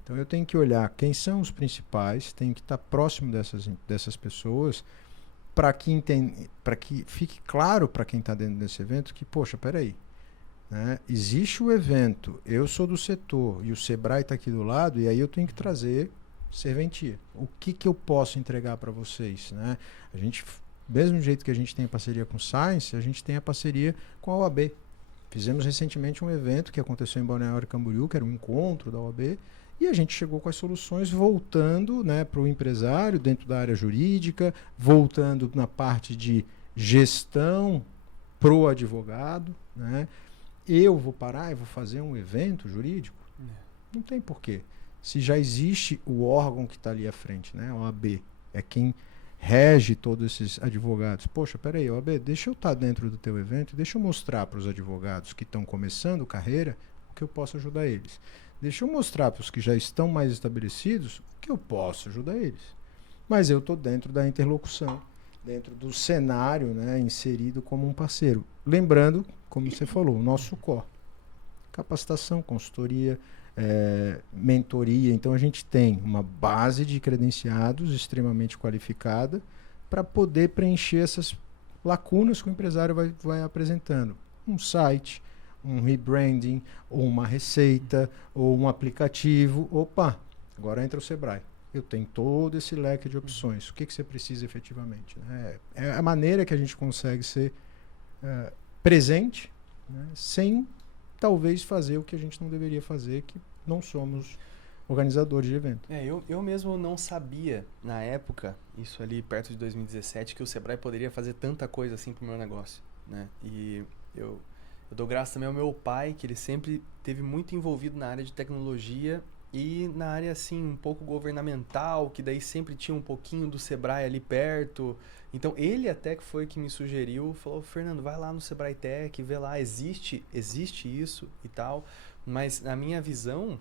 Então eu tenho que olhar quem são os principais, tenho que estar próximo dessas pessoas para que fique claro para quem está dentro desse evento que, poxa, peraí, né? Existe o evento, eu sou do setor e o Sebrae está aqui do lado, e aí eu tenho que trazer serventia. O que eu posso entregar para vocês? Né? A gente... Mesmo jeito que a gente tem a parceria com o Science, a gente tem a parceria com a OAB. Fizemos recentemente um evento que aconteceu em Balneário Camboriú, que era um encontro da OAB, e a gente chegou com as soluções voltando, né, para o empresário dentro da área jurídica, voltando na parte de gestão para o advogado. Né? Eu vou parar e vou fazer um evento jurídico? Não tem porquê. Se já existe o órgão que está ali à frente, né, a OAB, é quem... rege todos esses advogados. Poxa, peraí, OAB, deixa eu estar dentro do teu evento, deixa eu mostrar para os advogados que estão começando carreira o que eu posso ajudar eles. Deixa eu mostrar para os que já estão mais estabelecidos o que eu posso ajudar eles. Mas eu estou dentro da interlocução, dentro do cenário, né, inserido como um parceiro. Lembrando, como você falou, o nosso core. Capacitação, consultoria, mentoria. Então a gente tem uma base de credenciados extremamente qualificada para poder preencher essas lacunas que o empresário vai apresentando. Um site, um rebranding, ou uma receita, ou um aplicativo. Opa, agora entra o Sebrae. eu tenho todo esse leque de opções. O que você precisa efetivamente? Né? É a maneira que a gente consegue ser presente, né? Sem talvez fazer o que a gente não deveria fazer, que não somos organizadores de evento. Eu mesmo não sabia, na época, isso ali perto de 2017, que o Sebrae poderia fazer tanta coisa assim pro meu negócio, né? E eu dou graças também ao meu pai, que ele sempre teve muito envolvido na área de tecnologia e na área, assim, um pouco governamental, que daí sempre tinha um pouquinho do Sebrae ali perto. Então, ele até que foi que me sugeriu, falou, Fernando, vai lá no Sebrae Tech, vê lá, existe isso e tal. Mas na minha visão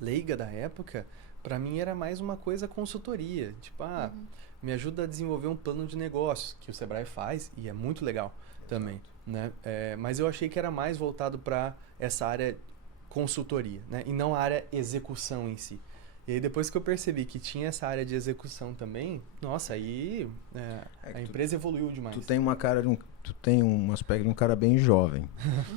leiga da época, para mim era mais uma coisa consultoria. Tipo, me ajuda a desenvolver um plano de negócios, que o Sebrae faz e é muito legal também, né? Mas eu achei que era mais voltado para essa área consultoria, né? E não a área execução em si. E aí depois que eu percebi que tinha essa área de execução também, nossa, aí a empresa evoluiu demais. Tu tem um aspecto de um cara bem jovem.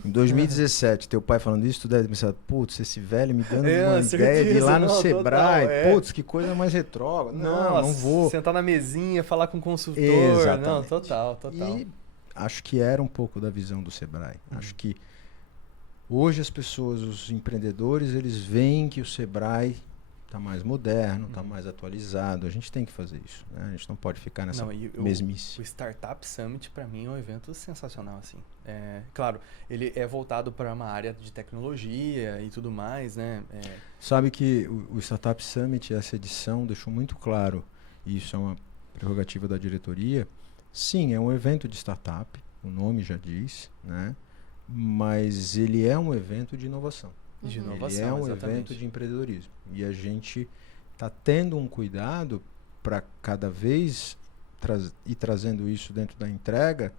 Em 2017, teu pai falando isso, tu deve pensar, putz, esse velho me dando uma ideia de ir lá no Sebrae, putz, que coisa mais retrógrada. Não vou. Sentar na mesinha, falar com o consultor. Exatamente. Não, total. E acho que era um pouco da visão do Sebrae. Acho que hoje as pessoas, os empreendedores, eles veem que o Sebrae está mais moderno, está mais atualizado. A gente tem que fazer isso, né? A gente não pode ficar nessa mesmice. O Startup Summit, para mim, é um evento sensacional, assim. Claro, ele é voltado para uma área de tecnologia e tudo mais, né? Sabe que o Startup Summit, essa edição, deixou muito claro, e isso é uma prerrogativa da diretoria, sim, é um evento de startup, o nome já diz, né? Mas ele é um evento de inovação. Ele é um evento de empreendedorismo. E a gente está tendo um cuidado para cada vez ir trazendo isso dentro da entrega.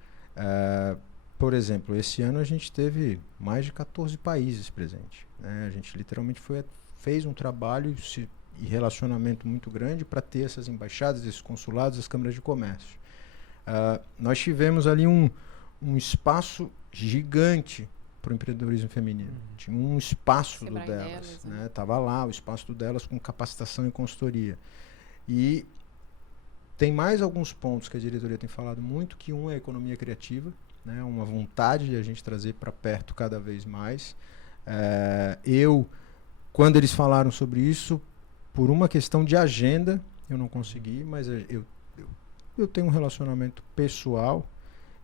Por exemplo, esse ano a gente teve mais de 14 países presentes, né? A gente literalmente fez um trabalho e relacionamento muito grande para ter essas embaixadas, esses consulados, as câmaras de comércio. Nós tivemos ali um espaço gigante para o empreendedorismo feminino. Tinha um espaço do delas, né? Tava lá o espaço do delas com capacitação e consultoria. E tem mais alguns pontos que a diretoria tem falado muito, que um é a economia criativa, né? Uma vontade de a gente trazer para perto cada vez mais. Quando eles falaram sobre isso, por uma questão de agenda, eu não consegui, mas eu tenho um relacionamento pessoal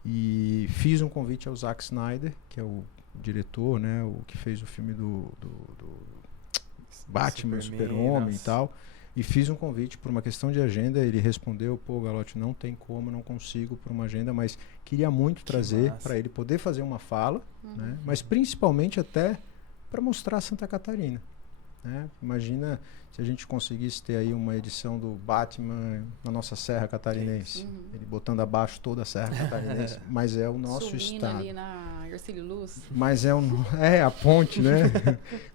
e fiz um convite ao Zack Snyder, que é o diretor, né, o que fez o filme do Batman, Super-Homem e tal, e fiz um convite por uma questão de agenda. Ele respondeu, Galotti, não tem como, não consigo por uma agenda, mas queria muito trazer para ele poder fazer uma fala, né, mas principalmente até para mostrar Santa Catarina, né? Imagina se a gente conseguisse ter aí uma edição do Batman na nossa Serra Catarinense, ele botando abaixo toda a Serra Catarinense, mas é o nosso estado. Ali na Ercílio Luz. Mas é a ponte, né?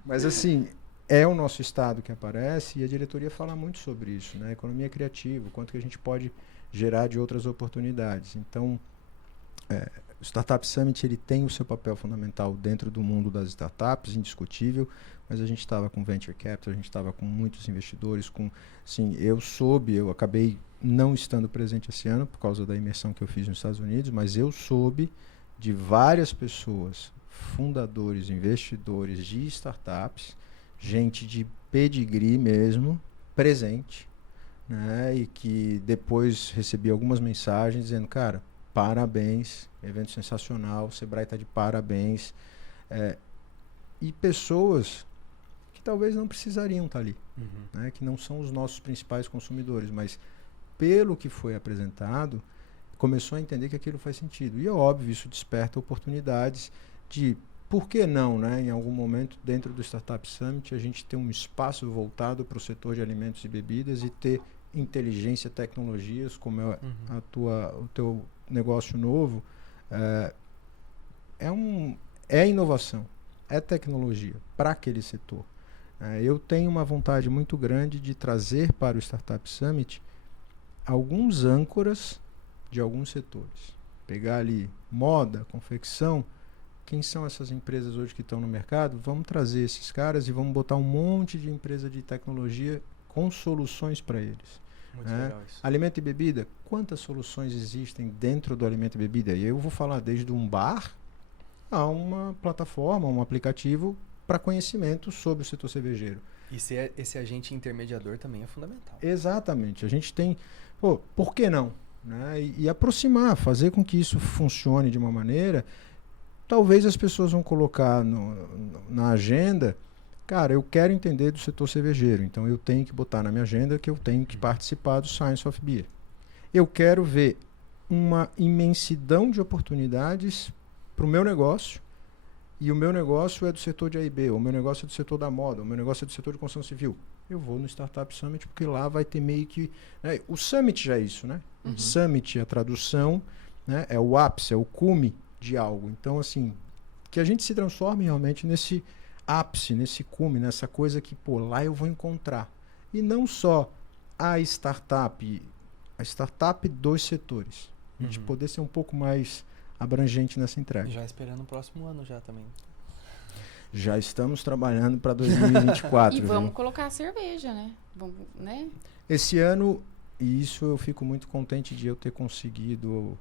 Mas assim, é o nosso estado que aparece, e a diretoria fala muito sobre isso, né? Economia criativa, o quanto que a gente pode gerar de outras oportunidades. Então, o Startup Summit, ele tem o seu papel fundamental dentro do mundo das startups, indiscutível, mas a gente estava com Venture Capital, a gente estava com muitos investidores, eu acabei não estando presente esse ano por causa da imersão que eu fiz nos Estados Unidos, mas eu soube de várias pessoas, fundadores, investidores de startups, gente de pedigree mesmo, presente, né? E que depois recebi algumas mensagens dizendo, cara, parabéns, evento sensacional, o Sebrae está de parabéns. E pessoas que talvez não precisariam estar ali, né? Que não são os nossos principais consumidores, mas pelo que foi apresentado, começou a entender que aquilo faz sentido. E é óbvio, isso desperta oportunidades de, por que não, né? Em algum momento, dentro do Startup Summit, a gente ter um espaço voltado para o setor de alimentos e bebidas e ter inteligência, tecnologias, como é o teu negócio novo, é inovação, é tecnologia para aquele setor. Eu tenho uma vontade muito grande de trazer para o Startup Summit alguns âncoras de alguns setores. Pegar ali moda, confecção, quem são essas empresas hoje que estão no mercado? Vamos trazer esses caras e vamos botar um monte de empresa de tecnologia com soluções para eles. Muito legal isso. Alimento e bebida, quantas soluções existem dentro do alimento e bebida? E eu vou falar desde um bar a uma plataforma, um aplicativo para conhecimento sobre o setor cervejeiro. E esse agente intermediador também é fundamental. Exatamente. A gente tem... por que não? Né? E aproximar, fazer com que isso funcione de uma maneira... Talvez as pessoas vão colocar na agenda... Cara, eu quero entender do setor cervejeiro, então eu tenho que botar na minha agenda que eu tenho que participar do Science of Beer. Eu quero ver uma imensidão de oportunidades para o meu negócio, e o meu negócio é do setor de A&B, o meu negócio é do setor da moda, o meu negócio é do setor de construção civil. Eu vou no Startup Summit porque lá vai ter meio que... Né, o Summit já é isso, né? Uhum. Summit, a tradução, né, é o ápice, é o cume de algo. Então, assim, que a gente se transforme realmente nesse ápice, nesse cume, nessa coisa que, lá eu vou encontrar. E não só a startup dos setores. A gente poder ser um pouco mais abrangente nessa entrega. Já esperando o próximo ano já também. Já estamos trabalhando para 2024. E vamos colocar a cerveja, né? Vamos, né? Esse ano, e isso eu fico muito contente de eu ter conseguido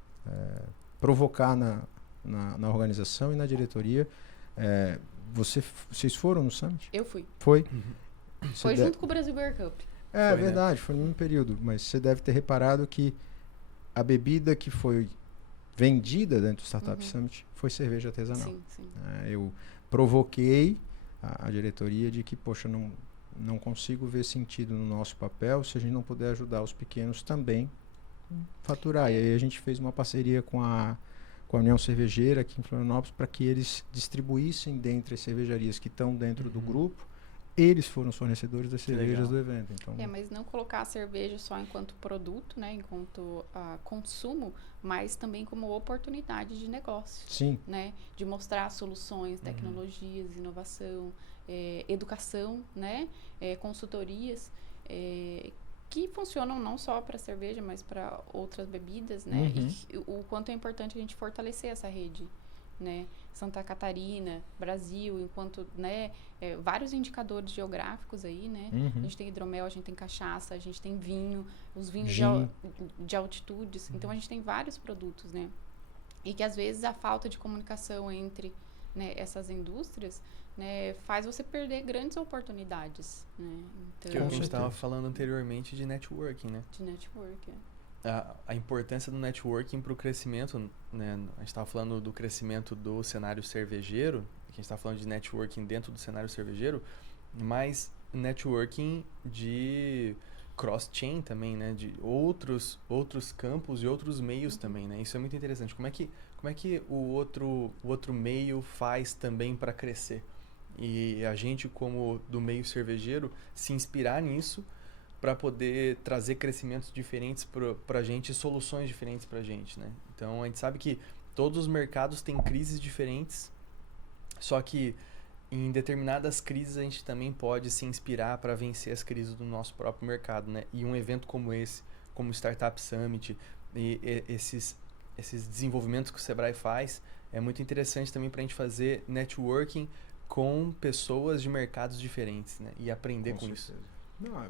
provocar na organização e na diretoria. Vocês foram no Summit? Eu fui. Foi? Foi junto com o Brasil Beer Cup. É Foi, verdade, foi no mesmo período. Mas você deve ter reparado que a bebida que foi vendida dentro do Startup Summit foi cerveja artesanal. Sim, sim. Eu provoquei a diretoria de que, poxa, não consigo ver sentido no nosso papel se a gente não puder ajudar os pequenos também a faturar. E aí a gente fez uma parceria com a União Cervejeira aqui em Florianópolis para que eles distribuíssem dentre as cervejarias que estão dentro do grupo. Eles foram os fornecedores das cervejas do evento. Então, mas não colocar a cerveja só enquanto produto, né, enquanto consumo, mas também como oportunidade de negócio. Sim. Né, de mostrar soluções, tecnologias, inovação, educação, né, consultorias que funcionam não só para cerveja, mas para outras bebidas, né, e o quanto é importante a gente fortalecer essa rede. Né, Santa Catarina, Brasil, enquanto, né, vários indicadores geográficos aí, né, a gente tem hidromel, a gente tem cachaça, a gente tem vinho, os vinhos de altitudes, então a gente tem vários produtos, né, e que às vezes a falta de comunicação entre, né, essas indústrias, né, faz você perder grandes oportunidades, né, então, que é o que a gente estava falando anteriormente de networking, né? De networking, A importância do networking para o crescimento, né? A gente estava falando do crescimento do cenário cervejeiro, a gente está falando de networking dentro do cenário cervejeiro, mas networking de cross-chain também, né? De outros campos e outros meios também, né? Isso é muito interessante. Como é que o outro meio faz também para crescer? E a gente, como do meio cervejeiro, se inspirar nisso para poder trazer crescimentos diferentes para a gente, soluções diferentes para a gente, né? Então, a gente sabe que todos os mercados têm crises diferentes, só que em determinadas crises a gente também pode se inspirar para vencer as crises do nosso próprio mercado, né? E um evento como esse, como o Startup Summit, e esses desenvolvimentos que o Sebrae faz, é muito interessante também para a gente fazer networking com pessoas de mercados diferentes, né? E aprender com isso. Não,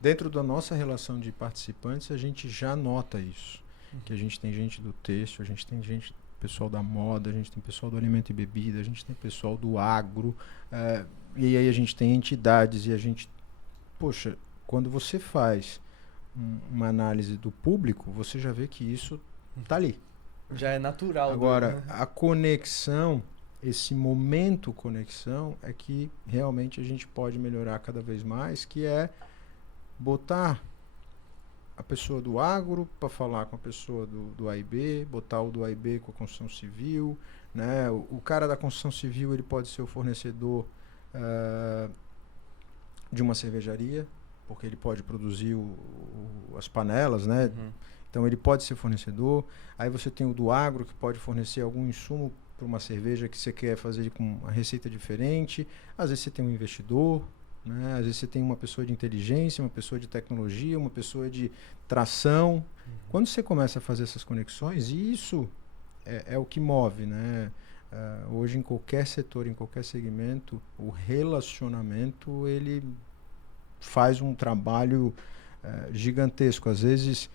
dentro da nossa relação de participantes, a gente já nota isso. Que a gente tem gente do têxtil, a gente tem gente, pessoal da moda, a gente tem pessoal do alimento e bebida, a gente tem pessoal do agro, e aí a gente tem entidades e a gente... Poxa, quando você faz uma análise do público, você já vê que isso está ali. Já é natural. Agora, a conexão, esse momento conexão, é que realmente a gente pode melhorar cada vez mais, que é botar a pessoa do agro para falar com a pessoa do A&B, botar o do A&B com a construção civil, né? O cara da construção civil, ele pode ser o fornecedor de uma cervejaria, porque ele pode produzir as panelas, né? Então ele pode ser fornecedor. Aí você tem o do agro, que pode fornecer algum insumo para uma cerveja que você quer fazer com uma receita diferente. Às vezes você tem um investidor, né? Às vezes você tem uma pessoa de inteligência, uma pessoa de tecnologia, uma pessoa de tração. Quando você começa a fazer essas conexões, isso é o que move, né? Hoje, em qualquer setor, em qualquer segmento, o relacionamento, ele faz um trabalho gigantesco. Às vezes,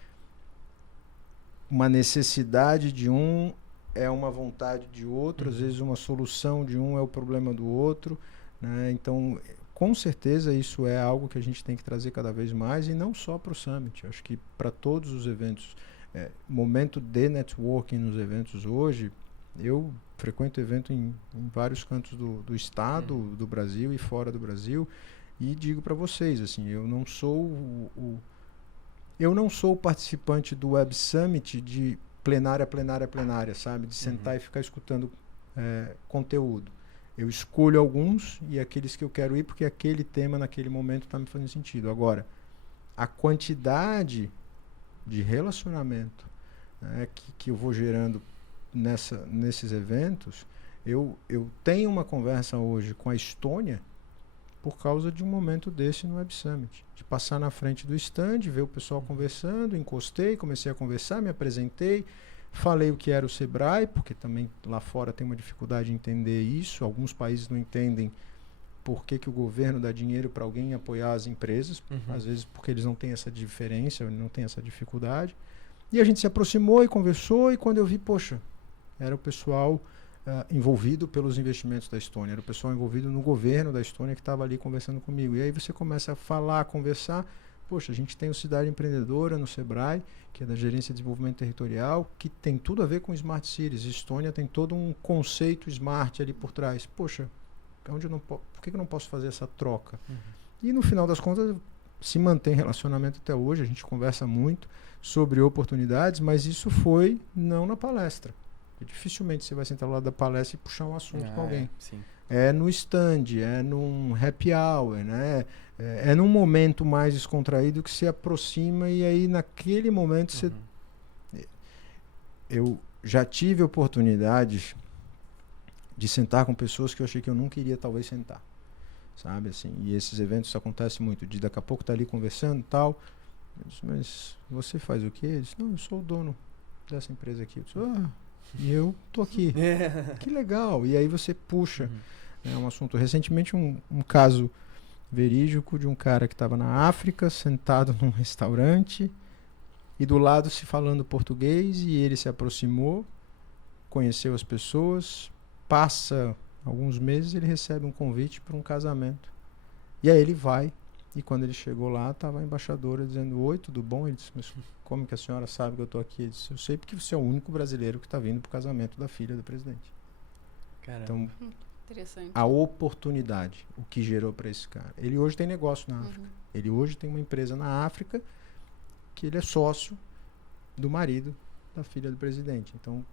uma necessidade de um é uma vontade de outro, às vezes uma solução de um é o problema do outro, né? Então, com certeza isso é algo que a gente tem que trazer cada vez mais, e não só para o Summit. Acho que para todos os eventos, momento de networking nos eventos hoje, eu frequento evento em vários cantos do estado, do Brasil e fora do Brasil, e digo para vocês, assim, eu não sou o participante do Web Summit de plenária, sabe? De sentar e ficar escutando conteúdo. Eu escolho alguns e aqueles que eu quero ir porque aquele tema naquele momento está me fazendo sentido. Agora, a quantidade de relacionamento, né, que eu vou gerando nesses eventos, eu tenho uma conversa hoje com a Estônia por causa de um momento desse no Web Summit. De passar na frente do stand, ver o pessoal conversando, encostei, comecei a conversar, me apresentei, falei o que era o Sebrae, porque também lá fora tem uma dificuldade de entender isso. Alguns países não entendem por que o governo dá dinheiro para alguém apoiar as empresas, às vezes porque eles não têm essa diferença, não têm essa dificuldade. E a gente se aproximou e conversou, e quando eu vi, poxa, era o pessoal envolvido pelos investimentos da Estônia, era o pessoal envolvido no governo da Estônia que estava ali conversando comigo. E aí você começa a falar, a conversar. Poxa, a gente tem o Cidade Empreendedora no Sebrae, que é da Gerência de Desenvolvimento Territorial, que tem tudo a ver com Smart Cities. A Estônia tem todo um conceito smart ali por trás. Poxa, por que eu não posso fazer essa troca? E no final das contas, se mantém relacionamento até hoje, a gente conversa muito sobre oportunidades, mas isso foi não na palestra. Dificilmente você vai sentar ao lado da palestra e puxar um assunto com alguém. É no stand, é num happy hour, né? É num momento mais descontraído que se aproxima, e aí naquele momento você... Eu já tive oportunidades de sentar com pessoas que eu achei que eu nunca iria talvez sentar, sabe, assim, e esses eventos acontecem muito, de daqui a pouco tá ali conversando e tal, eu disse, mas você faz o quê? Ele disse, não, eu sou o dono dessa empresa aqui. Eu disse, e eu tô aqui. Que legal. E aí você puxa um assunto. Recentemente um caso verídico de um cara que estava na África, sentado num restaurante, e do lado se falando português, e ele se aproximou, conheceu as pessoas, passa alguns meses, ele recebe um convite para um casamento. E aí ele vai, e quando ele chegou lá, estava a embaixadora dizendo, oi, tudo bom? Ele disse, mas como que a senhora sabe que eu estou aqui? Ele disse, eu sei porque você é o único brasileiro que está vindo para o casamento da filha do presidente. Caramba. Então, interessante. A oportunidade, o que gerou para esse cara. Ele hoje tem negócio na África. Ele hoje tem uma empresa na África que ele é sócio do marido da filha do presidente. Então,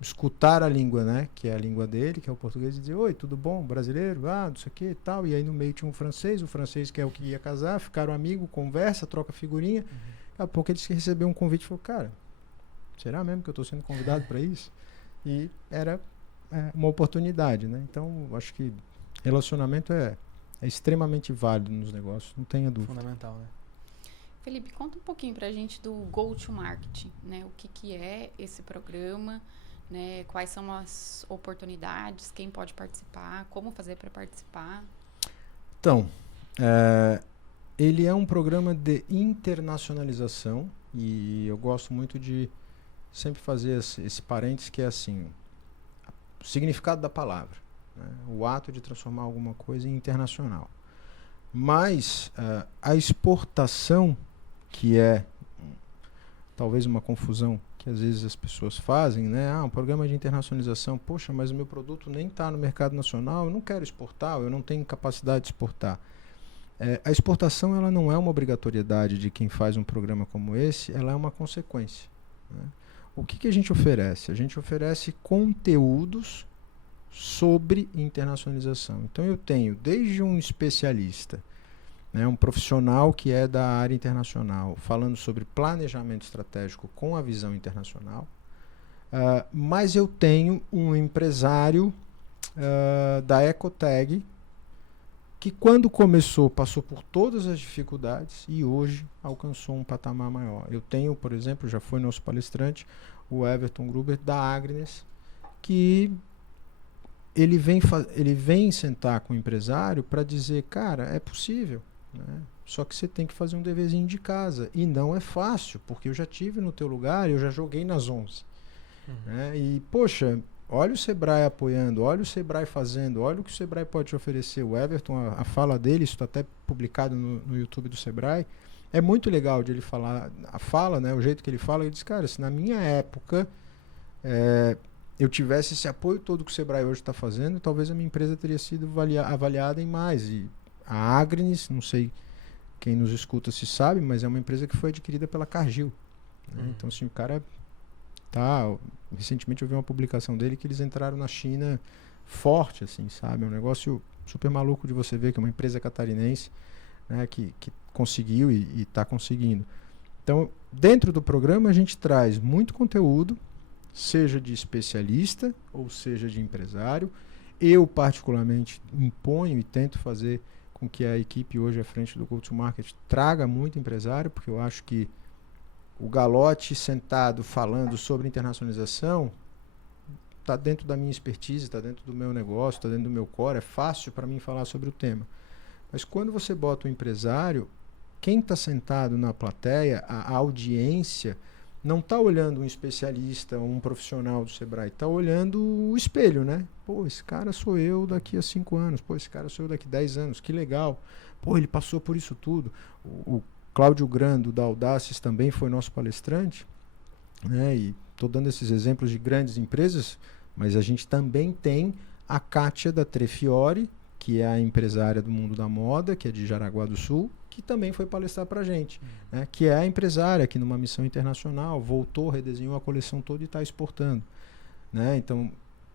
escutar a língua, né, que é a língua dele, que é o português, e dizer, oi, tudo bom, brasileiro, não sei o que e tal, e aí no meio tinha o francês que é o que ia casar, ficaram amigos, conversa, troca figurinha, daqui a pouco ele recebeu um convite e falou, cara, será mesmo que eu estou sendo convidado para isso? E era uma oportunidade, né, então acho que relacionamento é extremamente válido nos negócios, não tenha dúvida. Fundamental, né? Felipe, conta um pouquinho pra gente do Go to Market, né, o que é esse programa, né, quais são as oportunidades, quem pode participar, como fazer para participar? Então, ele é um programa de internacionalização, e eu gosto muito de sempre fazer esse parênteses, que é assim, o significado da palavra, né, o ato de transformar alguma coisa em internacional. Mas a exportação, que é talvez uma confusão que às vezes as pessoas fazem, né? Um programa de internacionalização, poxa, mas o meu produto nem está no mercado nacional, eu não quero exportar, eu não tenho capacidade de exportar. A exportação, ela não é uma obrigatoriedade de quem faz um programa como esse, ela é uma consequência, né? O que a gente oferece? A gente oferece conteúdos sobre internacionalização. Então eu tenho desde um especialista, né, um profissional que é da área internacional, falando sobre planejamento estratégico com a visão internacional, mas eu tenho um empresário da Ecotag que quando começou passou por todas as dificuldades e hoje alcançou um patamar maior. Eu tenho, por exemplo, já foi nosso palestrante, o Everton Gruber da Agnes, que ele vem sentar com o empresário para dizer, cara, é possível, né? Só que você tem que fazer um deverzinho de casa. E não é fácil, porque eu já tive no teu lugar, eu já joguei nas 11. Né? E, poxa, olha o Sebrae apoiando, olha o Sebrae fazendo, olha o que o Sebrae pode te oferecer. O Everton, a fala dele, isso está até publicado no YouTube do Sebrae, é muito legal de ele falar, a fala, né, o jeito que ele fala, ele diz, cara, se na minha época eu tivesse esse apoio todo que o Sebrae hoje está fazendo, talvez a minha empresa teria sido avaliada em mais. E a Agnes, não sei quem nos escuta se sabe, mas é uma empresa que foi adquirida pela Cargill. Né? Então, assim, o cara recentemente eu vi uma publicação dele que eles entraram na China forte, assim, sabe? É um negócio super maluco de você ver que é uma empresa catarinense, né, que conseguiu e está conseguindo. Então, dentro do programa a gente traz muito conteúdo, seja de especialista ou seja de empresário. Eu, particularmente, imponho e tento fazer com que a equipe hoje à frente do Go-to-Market traga muito empresário, porque eu acho que o Galotti sentado falando sobre internacionalização está dentro da minha expertise, está dentro do meu negócio, está dentro do meu core, é fácil para mim falar sobre o tema. Mas quando você bota o empresário, quem está sentado na plateia, a audiência, não está olhando um especialista ou um profissional do Sebrae, está olhando o espelho, né? Pô, esse cara sou eu daqui a 5 anos, pô, esse cara sou eu daqui a 10 anos, que legal. Pô, ele passou por isso tudo. O Cláudio Grando, da Audaces, também foi nosso palestrante, né? E estou dando esses exemplos de grandes empresas, mas a gente também tem a Kátia da Trefiore, que é a empresária do mundo da moda, que é de Jaraguá do Sul, que também foi palestrar para a gente, né? Que é a empresária que numa missão internacional voltou, redesenhou a coleção toda e está exportando, né? Então,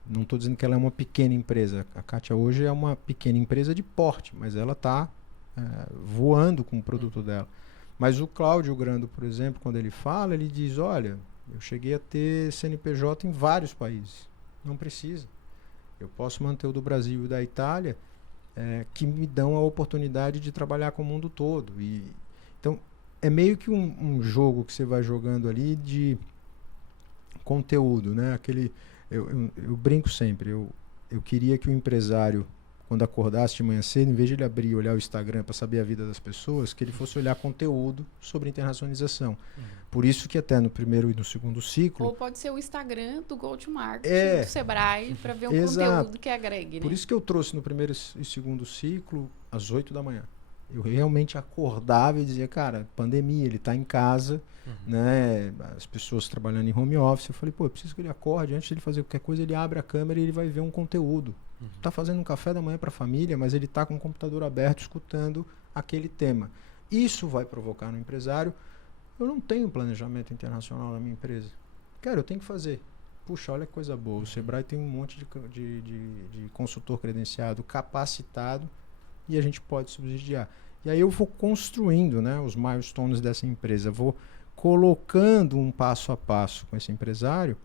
não estou dizendo que ela é uma pequena empresa. A Kátia hoje é uma pequena empresa de porte, mas ela está voando com o produto dela. Mas o Cláudio Grando, por exemplo, quando ele fala, ele diz, olha, eu cheguei a ter CNPJ em vários países. Não precisa. Eu posso manter o do Brasil e da Itália, que me dão a oportunidade de trabalhar com o mundo todo. Então, é meio que um jogo que você vai jogando ali de conteúdo, né? Eu brinco sempre, eu queria que o empresário, quando acordasse de manhã cedo, em vez de ele abrir e olhar o Instagram para saber a vida das pessoas, que ele fosse olhar conteúdo sobre internacionalização. Por isso que até no primeiro e no segundo ciclo... Ou pode ser o Instagram do Go-to-Market, do Sebrae, para ver um conteúdo que agregue. Né? Por isso que eu trouxe no primeiro e segundo ciclo, às 8 da manhã. Eu realmente acordava e dizia, cara, pandemia, ele está em casa, né? As pessoas trabalhando em home office. Eu falei, pô, eu preciso que ele acorde, antes de ele fazer qualquer coisa, ele abre a câmera e ele vai ver um conteúdo. Está fazendo um café da manhã para a família, mas ele está com o computador aberto, escutando aquele tema. Isso vai provocar no empresário, eu não tenho planejamento internacional na minha empresa. Cara, eu tenho que fazer. Puxa, olha que coisa boa. O Sebrae tem um monte de consultor credenciado, capacitado, e a gente pode subsidiar. E aí eu vou construindo, né, os milestones dessa empresa, vou colocando um passo a passo com esse empresário.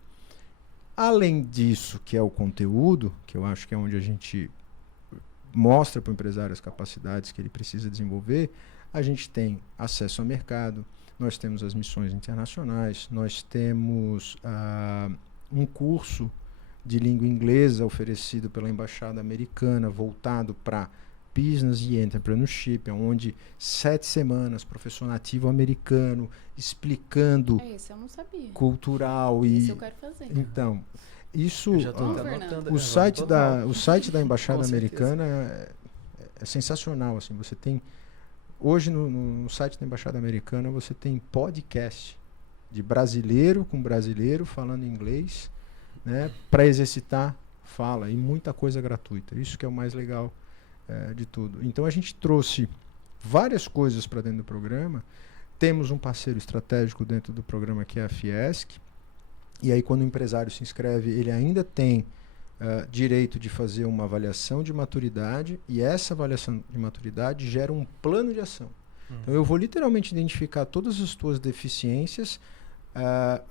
Além disso, que é o conteúdo, que eu acho que é onde a gente mostra para o empresário as capacidades que ele precisa desenvolver, a gente tem acesso ao mercado, nós temos as missões internacionais, nós temos um curso de língua inglesa oferecido pela Embaixada Americana, voltado para Business e Entrepreneurship, onde 7 semanas, professor nativo americano, explicando Esse eu não sabia. cultural Esse eu quero fazer. Então, isso, Eu já tô anotando, o site da Embaixada Com Americana é sensacional. Assim, você tem hoje no site da Embaixada Americana você tem podcast de brasileiro com brasileiro falando inglês, né, para exercitar fala, e muita coisa gratuita. Isso que é o mais legal de tudo. Então a gente trouxe várias coisas para dentro do programa. Temos um parceiro estratégico dentro do programa que é a Fiesc. E aí quando o empresário se inscreve, ele ainda tem direito de fazer uma avaliação de maturidade, e essa avaliação de maturidade gera um plano de ação. Então eu vou literalmente identificar todas as tuas deficiências,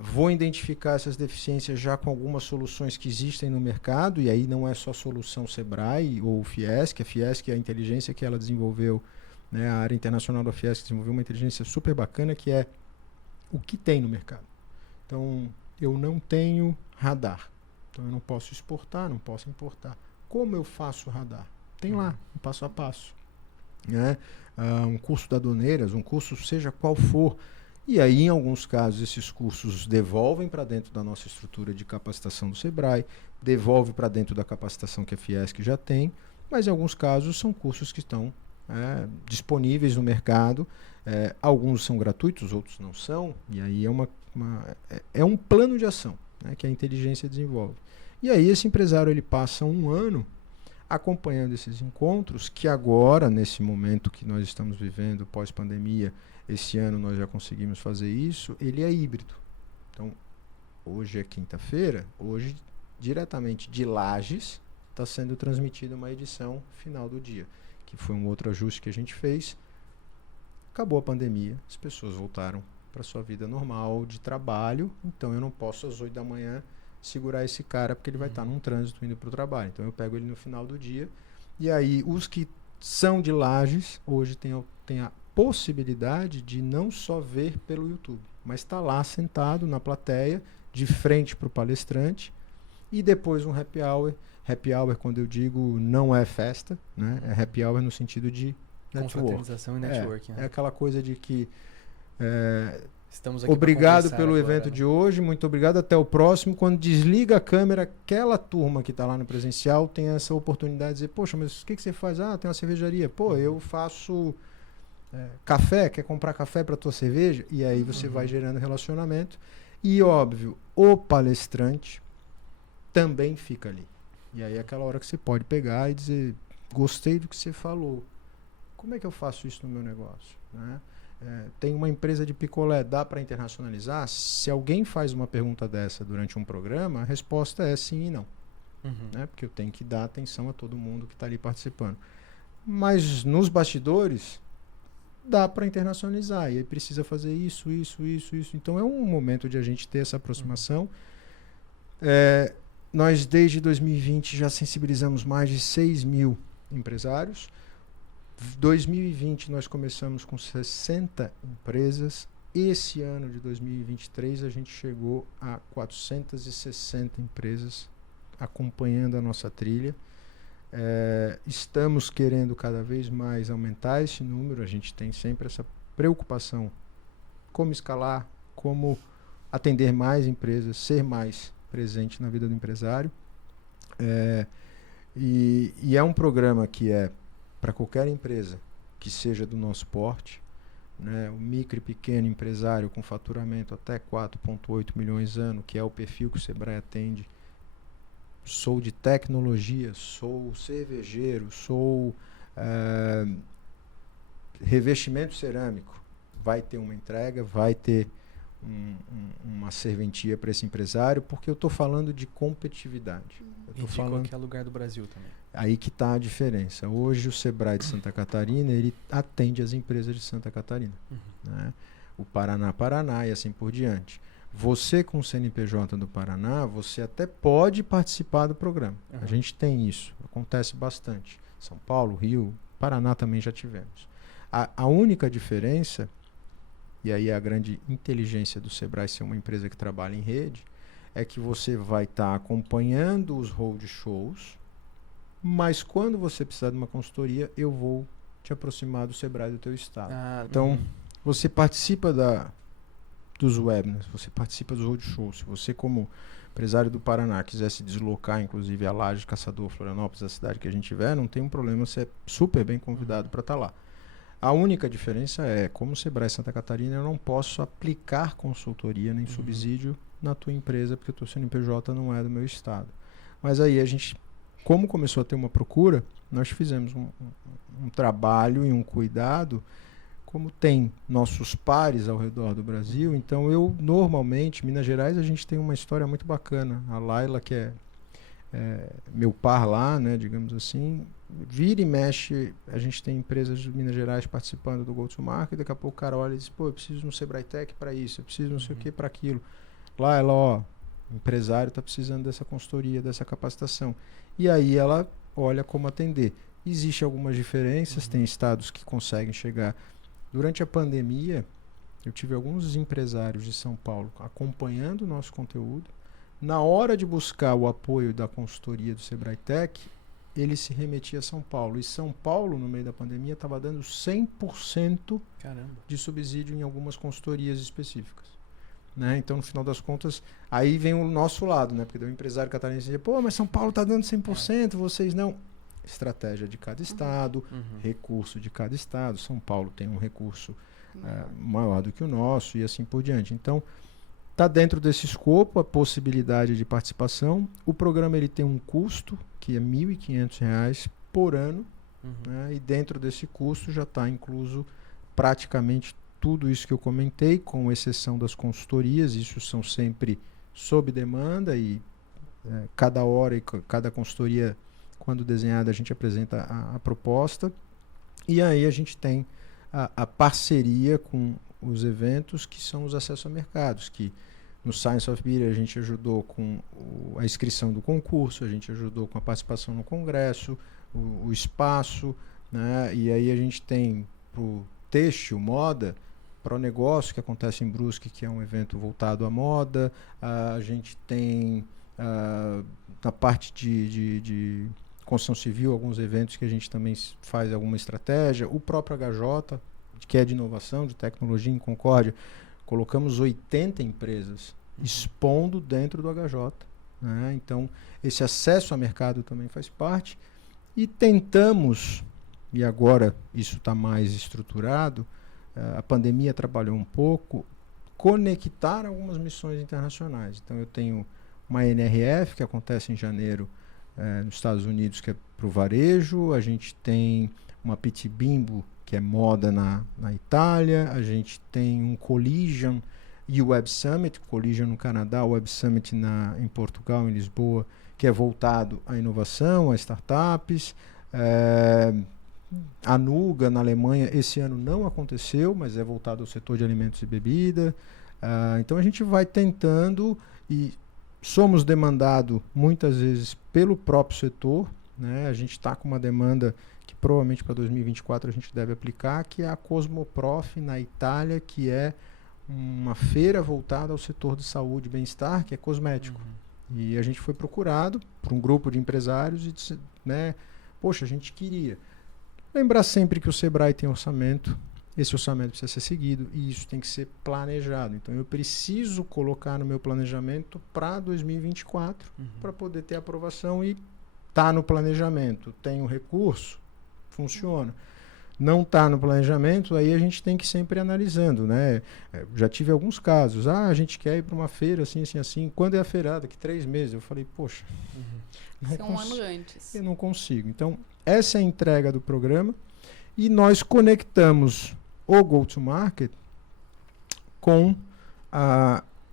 vou identificar essas deficiências já com algumas soluções que existem no mercado, e aí não é só solução Sebrae ou Fiesc. A Fiesc é a inteligência que ela desenvolveu, né, a área internacional da Fiesc desenvolveu uma inteligência super bacana, que é o que tem no mercado. Então, eu não tenho radar. Então, eu não posso exportar, não posso importar. como eu faço o radar? Tem lá, um passo a passo. Né? Um curso da Doneiras, um curso seja qual for. E aí, em alguns casos, esses cursos devolvem para dentro da nossa estrutura de capacitação do Sebrae, devolve para dentro da capacitação que a Fiesc já tem, mas em alguns casos são cursos que estão disponíveis no mercado. Alguns são gratuitos, outros não são, e aí é um plano de ação, né, que a inteligência desenvolve. E aí esse empresário ele passa um ano acompanhando esses encontros, que agora, nesse momento que nós estamos vivendo, pós-pandemia, esse ano nós já conseguimos fazer isso, ele é híbrido. Então, hoje é quinta-feira, hoje, diretamente de Lages, está sendo transmitida uma edição final do dia, que foi um outro ajuste que a gente fez. Acabou a pandemia, as pessoas voltaram para sua vida normal de trabalho, então eu não posso às 8 da manhã segurar esse cara porque ele vai estar num trânsito indo para o trabalho. Então eu pego ele no final do dia. E aí os que são de Lages hoje tem a possibilidade de não só ver pelo YouTube, mas está lá sentado na plateia, de frente para o palestrante, e depois um happy hour. Happy hour, quando eu digo, não é festa, né? É happy hour no sentido de confraternização e networking. É aquela coisa de que estamos aqui obrigado pelo agora, evento né? de hoje, muito obrigado, até o próximo. Quando desliga a câmera, aquela turma que está lá no presencial tem essa oportunidade de dizer, poxa, mas o que você faz? Ah, tem uma cervejaria. Pô, eu faço café, quer comprar café para tua cerveja? E aí você vai gerando relacionamento. E óbvio, o palestrante também fica ali. E aí é aquela hora que você pode pegar e dizer, gostei do que você falou. Como é que eu faço isso no meu negócio? Né? Tem uma empresa de picolé, dá para internacionalizar? Se alguém faz uma pergunta dessa durante um programa, a resposta é sim e não. Né? Porque eu tenho que dar atenção a todo mundo que está ali participando. Mas nos bastidores, dá para internacionalizar. E aí precisa fazer isso. Então é um momento de a gente ter essa aproximação. Nós, desde 2020, já sensibilizamos mais de 6 mil empresários. 2020 nós começamos com 60 empresas. Esse ano de 2023 a gente chegou a 460 empresas acompanhando a nossa trilha. Estamos querendo cada vez mais aumentar esse número. A gente tem sempre essa preocupação, como escalar, como atender mais empresas, ser mais presente na vida do empresário. E é um programa que é para qualquer empresa que seja do nosso porte, né? O micro e pequeno empresário com faturamento até 4,8 milhões ano, que é o perfil que o Sebrae atende. Sou de tecnologia, sou cervejeiro, sou revestimento cerâmico. Vai ter uma entrega, vai ter uma serventia para esse empresário, porque eu estou falando de competitividade. E de qualquer lugar do Brasil também. Aí que está a diferença. Hoje o Sebrae de Santa Catarina, ele atende as empresas de Santa Catarina. Né? O Paraná e assim por diante. Você com o CNPJ do Paraná, você até pode participar do programa. A gente tem isso, acontece bastante. São Paulo, Rio, Paraná também já tivemos. A única diferença, e aí é a grande inteligência do Sebrae ser uma empresa que trabalha em rede, é que você vai estar acompanhando os road shows, mas quando você precisar de uma consultoria, eu vou te aproximar do Sebrae do teu estado. Então, você participa dos webinars, você participa dos roadshows. Se você, como empresário do Paraná, quiser se deslocar, inclusive a Lages, Caçador, Florianópolis, a cidade que a gente tiver, não tem um problema, você é super bem convidado para estar lá. A única diferença é, como o Sebrae Santa Catarina, eu não posso aplicar consultoria nem subsídio na tua empresa, porque o teu CNPJ não é do meu estado. Mas aí a gente, como começou a ter uma procura, nós fizemos um trabalho e um cuidado, como tem nossos pares ao redor do Brasil. Então normalmente, Minas Gerais, a gente tem uma história muito bacana. A Laila, que é meu par lá, né, digamos assim, vira e mexe, a gente tem empresas de Minas Gerais participando do Go-to-Market, daqui a pouco o cara olha e diz, pô, eu preciso no Sebrae Tech para isso, eu preciso não sei o que para aquilo. Lá ela, o empresário está precisando dessa consultoria, dessa capacitação. E aí ela olha como atender. Existem algumas diferenças, tem estados que conseguem chegar. Durante a pandemia, eu tive alguns empresários de São Paulo acompanhando o nosso conteúdo. Na hora de buscar o apoio da consultoria do Sebrae Tech, ele se remetia a São Paulo. E São Paulo, no meio da pandemia, estava dando 100% Caramba. de subsídio em algumas consultorias específicas. Né? Então, no final das contas, aí vem o nosso lado, né? Porque o empresário catarinense diz, pô, mas São Paulo está dando 100%, vocês não. Estratégia de cada estado, recurso de cada estado. São Paulo tem um recurso maior do que o nosso e assim por diante. Então, está dentro desse escopo a possibilidade de participação. O programa ele tem um custo que é R$ 1.500 por ano, né? E dentro desse custo já está incluso praticamente tudo isso que eu comentei, com exceção das consultorias. Isso são sempre sob demanda e cada hora e cada consultoria, quando desenhada, a gente apresenta a proposta. E aí a gente tem a parceria com os eventos, que são os acessos a mercados, que no Science of Beer a gente ajudou com a inscrição do concurso, a gente ajudou com a participação no congresso, o espaço, né? E aí a gente tem para o têxtil, moda, para o negócio que acontece em Brusque, que é um evento voltado à moda. A gente tem na parte de construção civil alguns eventos que a gente também faz alguma estratégia. O próprio HJ, que é de inovação, de tecnologia em Concórdia, colocamos 80 empresas expondo dentro do HJ. Né? Então, esse acesso a mercado também faz parte. E tentamos, e agora isso está mais estruturado, a pandemia trabalhou um pouco, conectar algumas missões internacionais. Então, eu tenho uma NRF, que acontece em janeiro nos Estados Unidos, que é para o varejo. A gente tem uma Pitti Bimbo, que é moda na Itália. A gente tem um Collision e o Web Summit, Collision no Canadá, o Web Summit em Portugal, em Lisboa, que é voltado à inovação, a startups. A Nuga, na Alemanha, esse ano não aconteceu, mas é voltado ao setor de alimentos e bebida. Então a gente vai tentando e somos demandados muitas vezes pelo próprio setor. Né? A gente está com uma demanda que provavelmente para 2024 a gente deve aplicar, que é a Cosmoprof na Itália, que é uma feira voltada ao setor de saúde e bem-estar, que é cosmético. E a gente foi procurado por um grupo de empresários e disse, né, poxa, a gente queria. Lembrar sempre que o Sebrae tem orçamento, esse orçamento precisa ser seguido e isso tem que ser planejado. Então eu preciso colocar no meu planejamento para 2024 para poder ter aprovação e tá no planejamento. Tem um recurso, funciona. Não está no planejamento, aí a gente tem que sempre ir analisando, né? Já tive alguns casos. A gente quer ir para uma feira assim, assim, assim. Quando é a feira? Daqui 3 meses. Eu falei, poxa, um ano antes. Eu não consigo. Então, essa é a entrega do programa. E nós conectamos o go-to-market com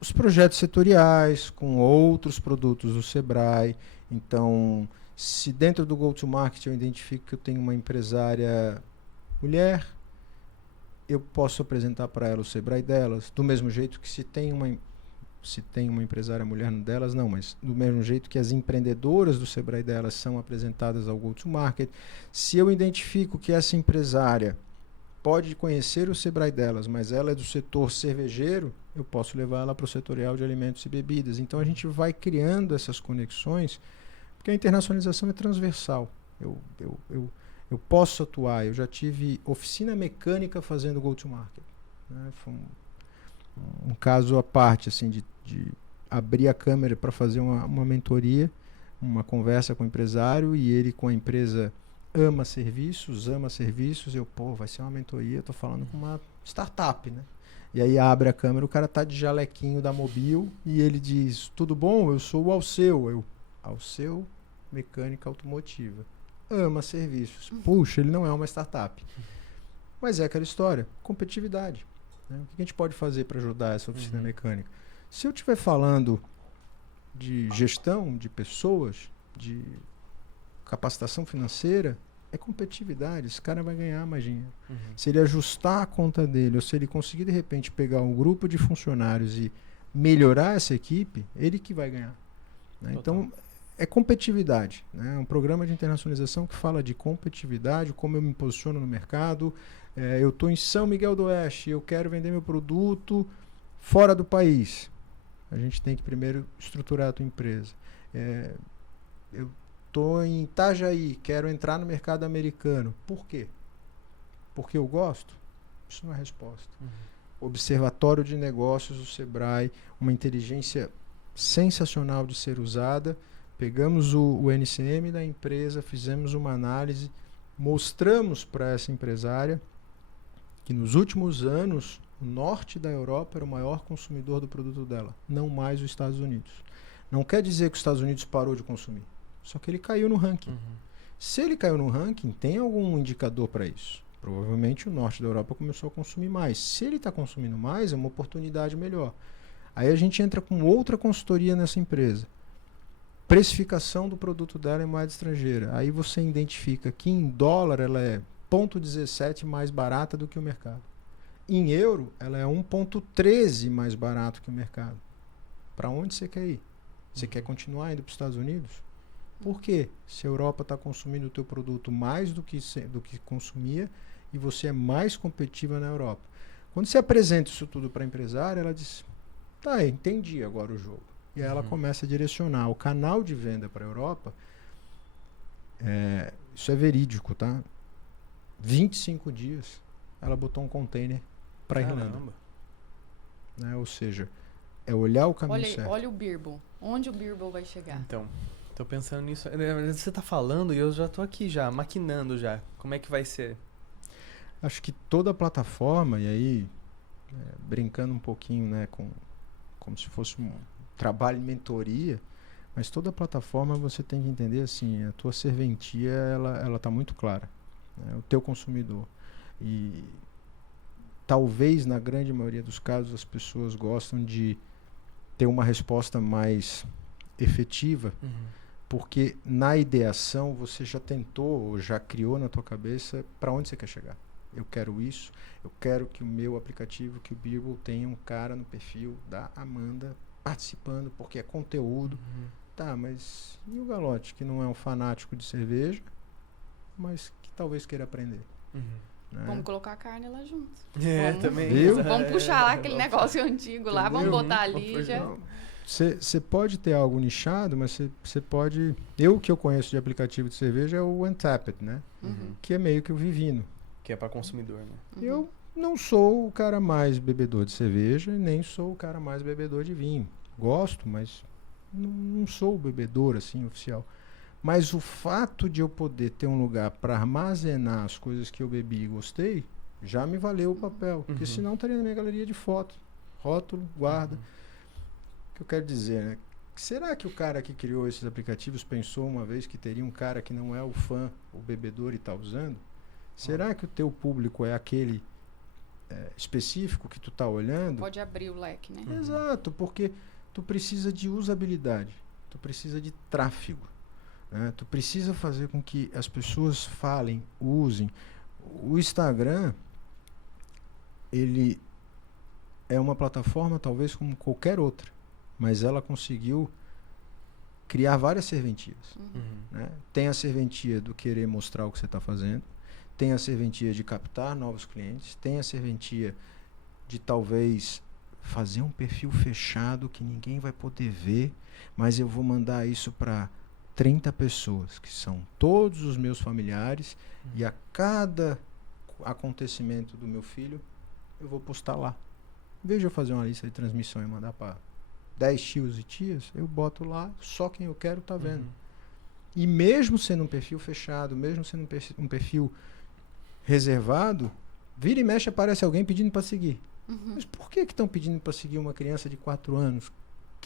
os projetos setoriais, com outros produtos do Sebrae. Então, se dentro do go-to-market eu identifico que eu tenho uma empresária mulher, eu posso apresentar para ela o Sebrae delas, do mesmo jeito que se tem uma empresária mulher no delas, não, mas do mesmo jeito que as empreendedoras do Sebrae delas são apresentadas ao go-to-market. Se eu identifico que essa empresária pode conhecer o Sebrae delas, mas ela é do setor cervejeiro, eu posso levar ela para o setorial de alimentos e bebidas. Então a gente vai criando essas conexões, porque a internacionalização é transversal. Eu posso atuar. Eu já tive oficina mecânica fazendo go-to-market. Né? Foi um caso à parte, assim, de abrir a câmera para fazer uma mentoria, uma conversa com o empresário, e ele com a empresa ama serviços. Vai ser uma mentoria, estou falando com uma startup, né? E aí abre a câmera, o cara tá de jalequinho da Mobil e ele diz, tudo bom? Eu sou o Alceu. Alceu Mecânica Automotiva. Ama serviços. Puxa, ele não é uma startup. Mas é aquela história, competitividade. Né? O que a gente pode fazer para ajudar essa oficina mecânica? Se eu estiver falando de gestão de pessoas, de capacitação financeira, é competitividade. Esse cara vai ganhar mais dinheiro. Se ele ajustar a conta dele, ou se ele conseguir de repente pegar um grupo de funcionários e melhorar essa equipe, ele que vai ganhar. Né? Então, é competitividade. Né? É um programa de internacionalização que fala de competitividade, como eu me posiciono no mercado. Eu estou em São Miguel do Oeste, eu quero vender meu produto fora do país. A gente tem que primeiro estruturar a tua empresa. Eu Estou em Itajaí, quero entrar no mercado americano. Por quê? Porque eu gosto? Isso não é resposta. Observatório de Negócios do Sebrae, uma inteligência sensacional de ser usada. Pegamos o NCM da empresa, fizemos uma análise, mostramos para essa empresária que nos últimos anos o norte da Europa era o maior consumidor do produto dela, não mais os Estados Unidos. Não quer dizer que os Estados Unidos parou de consumir, só que ele caiu no ranking. Se ele caiu no ranking, tem algum indicador para isso. Provavelmente o norte da Europa começou a consumir mais. Se ele está consumindo mais, é uma oportunidade melhor. Aí a gente entra com outra consultoria nessa empresa. Precificação do produto dela em moeda estrangeira. Aí você identifica que em dólar ela é 0,17 mais barata do que o mercado. Em euro, ela é 1,13 mais barato que o mercado. Para onde você quer ir? Você quer continuar indo para os Estados Unidos? Por quê? Se a Europa está consumindo o teu produto mais do que consumia e você é mais competitiva na Europa. Quando você apresenta isso tudo para a empresária, ela diz, tá, entendi agora o jogo. E aí ela começa a direcionar o canal de venda para a Europa. Isso é verídico, tá? 25 dias, ela botou um container para a Irlanda. Né? Ou seja, é olhar o caminho certo. Olha o Birble. Onde o Birble vai chegar? Então, tô pensando nisso. Você tá falando e eu já tô aqui já, maquinando já. Como é que vai ser? Acho que toda a plataforma, e aí, brincando um pouquinho, né, como se fosse um trabalho de mentoria, mas toda a plataforma você tem que entender assim, a tua serventia, ela tá muito clara. Né, o teu consumidor. E talvez, na grande maioria dos casos, as pessoas gostam de ter uma resposta mais efetiva, porque na ideação você já tentou ou já criou na tua cabeça para onde você quer chegar. Eu quero isso, eu quero que o meu aplicativo, que o Birble tenha um cara no perfil da Amanda participando, porque é conteúdo. Tá, mas e o Galotti, que não é um fanático de cerveja, mas que talvez queira aprender? Né? Vamos colocar a carne lá junto. Também. Vamos puxar lá aquele negócio antigo lá, vamos botar ali já. Você pode ter algo nichado, mas você pode... O que eu conheço de aplicativo de cerveja é o Untapped, né? Que é meio que o Vivino. Que é para consumidor, né? Eu não sou o cara mais bebedor de cerveja, nem sou o cara mais bebedor de vinho. Gosto, mas não sou o bebedor assim oficial. Mas o fato de eu poder ter um lugar para armazenar as coisas que eu bebi e gostei, já me valeu o papel. Porque senão estaria na minha galeria de fotos. Rótulo, guarda. O que eu quero dizer, né? Será que o cara que criou esses aplicativos pensou uma vez que teria um cara que não é o fã, o bebedor e está usando? Será que o teu público é aquele específico que tu está olhando? Pode abrir o leque, né? Exato, porque tu precisa de usabilidade, tu precisa de tráfego. Né? Tu precisa fazer com que as pessoas falem, usem. O Instagram, ele é uma plataforma talvez como qualquer outra, mas ela conseguiu criar várias serventias. Né? Tem a serventia do querer mostrar o que você está fazendo, tem a serventia de captar novos clientes, tem a serventia de talvez fazer um perfil fechado que ninguém vai poder ver, mas eu vou mandar isso para 30 pessoas, que são todos os meus familiares, e a cada acontecimento do meu filho, eu vou postar lá. Em vez de eu fazer uma lista de transmissão e mandar para 10 tios e tias, eu boto lá, só quem eu quero tá vendo. E mesmo sendo um perfil fechado, mesmo sendo um perfil reservado, vira e mexe aparece alguém pedindo para seguir. Mas por que estão pedindo para seguir uma criança de 4 anos? O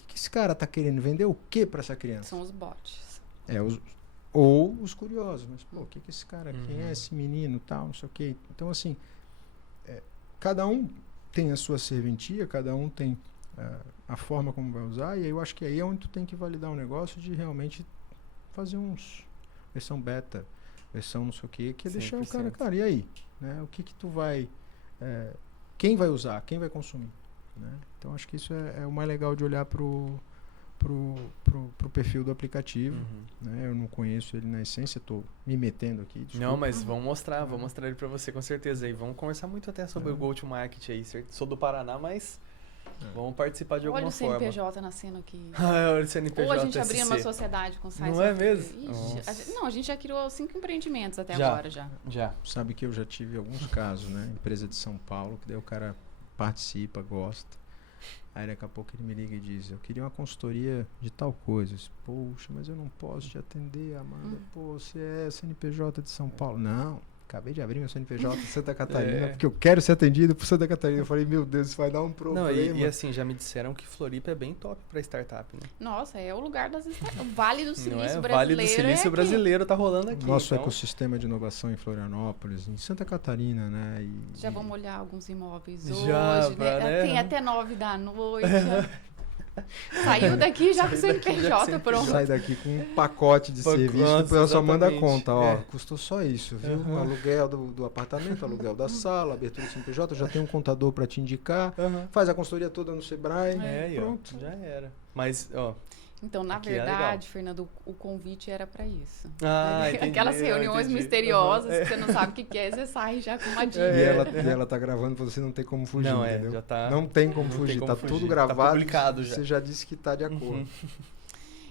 que esse cara tá querendo vender? O que para essa criança? São os bots. Ou os curiosos. Mas, pô, o que esse cara, quem é esse menino, tal, não sei o quê. Então, assim, cada um tem a sua serventia, cada um tem a forma como vai usar, e aí eu acho que aí é onde tu tem que validar um negócio de realmente fazer versão beta, versão não sei o quê, que é deixar o cara, e aí? Né? O que tu vai... quem vai usar? Quem vai consumir? Né? Então, acho que isso é o mais legal de olhar pro perfil do aplicativo. Né? Eu não conheço ele na essência, estou me metendo aqui. Desculpa. Não, mas vamos mostrar ele para você com certeza. E vamos conversar muito até sobre o go-to-market aí. Sou do Paraná, mas Vamos participar de Olha alguma o forma. CNPJ nascendo aqui. Olha o CNPJ Ou a gente SC. abrindo uma sociedade com sites. Não é mesmo? Não, a gente já criou 5 empreendimentos até Já. agora já. Já. Sabe que eu já tive alguns casos, né? Empresa de São Paulo, que daí o cara participa, gosta. Aí daqui a pouco ele me liga e diz, eu queria uma consultoria de tal coisa. Eu disse, poxa, mas eu não posso te atender, Amanda. Pô, você é CNPJ de São Paulo. Não, acabei de abrir meu CNPJ de Santa Catarina, porque eu quero ser atendido por Santa Catarina. Eu falei, meu Deus, isso vai dar um problema. Não, e assim, já me disseram que Floripa é bem top pra startup, né? Nossa, é o lugar das startups. O Vale do Silício Não é? brasileiro. Vale do Silício é brasileiro tá rolando aqui. Nosso então... ecossistema de inovação em Florianópolis, em Santa Catarina, né? Já vamos olhar alguns imóveis Já, hoje, pra, né? né? Tem até 9 da noite. Saiu daqui já com o Saiu daqui já com CNPJ CNPJ. pronto. Sai daqui com um pacote de Pacote, serviço, depois ela só manda a exatamente. conta, ó, É. custou só isso, viu? Uhum. O aluguel do apartamento, aluguel da sala, abertura do CNPJ, já tem um contador para te indicar, Aham. faz a consultoria toda no Sebrae, É, aí, ó, pronto. já era. Mas, ó... Então, na Aqui é verdade, Fernando, o convite era pra isso. Ah, entendi, Aquelas reuniões entendi. misteriosas Uhum. que você não sabe o que é, você sai já com uma E dica. ela tá gravando, você não tem como fugir, Não, entendeu? já tá... Não tem como não tem fugir, como tá fugir, tudo tá gravado, publicado já. você já disse que tá de acordo. Uhum.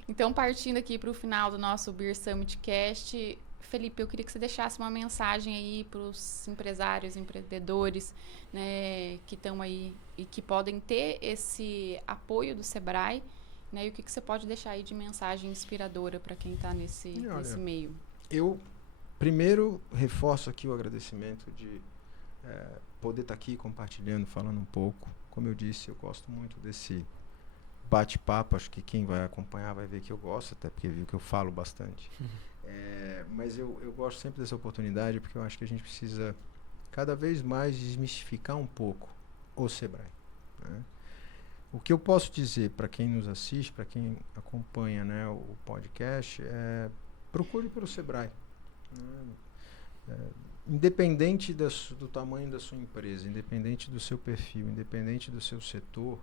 Então, partindo aqui para o final do nosso Beer Summit Cast, Felipe, eu queria que você deixasse uma mensagem aí para os empresários, empreendedores, né, que estão aí e que podem ter esse apoio do Sebrae, né, e o que você pode deixar aí de mensagem inspiradora para quem está nesse meio? Eu, primeiro, reforço aqui o agradecimento de poder estar aqui compartilhando, falando um pouco. Como eu disse, eu gosto muito desse bate-papo. Acho que quem vai acompanhar vai ver que eu gosto, até porque viu que eu falo bastante. Mas eu gosto sempre dessa oportunidade, porque eu acho que a gente precisa cada vez mais desmistificar um pouco o Sebrae, né? O que eu posso dizer para quem nos assiste, para quem acompanha, né, o podcast, procure pelo Sebrae, né? Independente do tamanho da sua empresa, independente do seu perfil, independente do seu setor,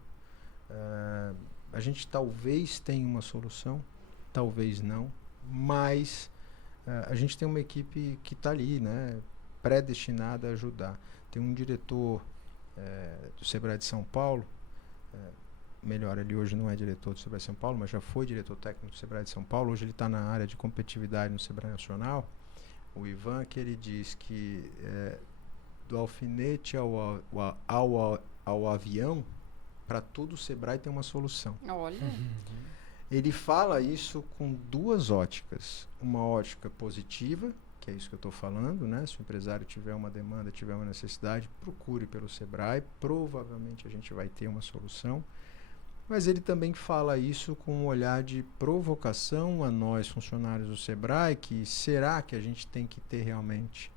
a gente talvez tenha uma solução, talvez não, mas a gente tem uma equipe que está ali, né, predestinada a ajudar. Tem um diretor do Sebrae de São Paulo, melhor, ele hoje não é diretor do Sebrae de São Paulo, mas já foi diretor técnico do Sebrae de São Paulo. Hoje ele está na área de competitividade no Sebrae Nacional. O Ivan, que ele diz que do alfinete ao avião, para tudo o Sebrae tem uma solução. Olha, Ele fala isso com duas óticas. Uma ótica positiva, que é isso que eu estou falando, né? Se o empresário tiver uma demanda, tiver uma necessidade, procure pelo Sebrae. Provavelmente a gente vai ter uma solução. Mas ele também fala isso com um olhar de provocação a nós, funcionários do Sebrae, que será que a gente tem que ter realmente,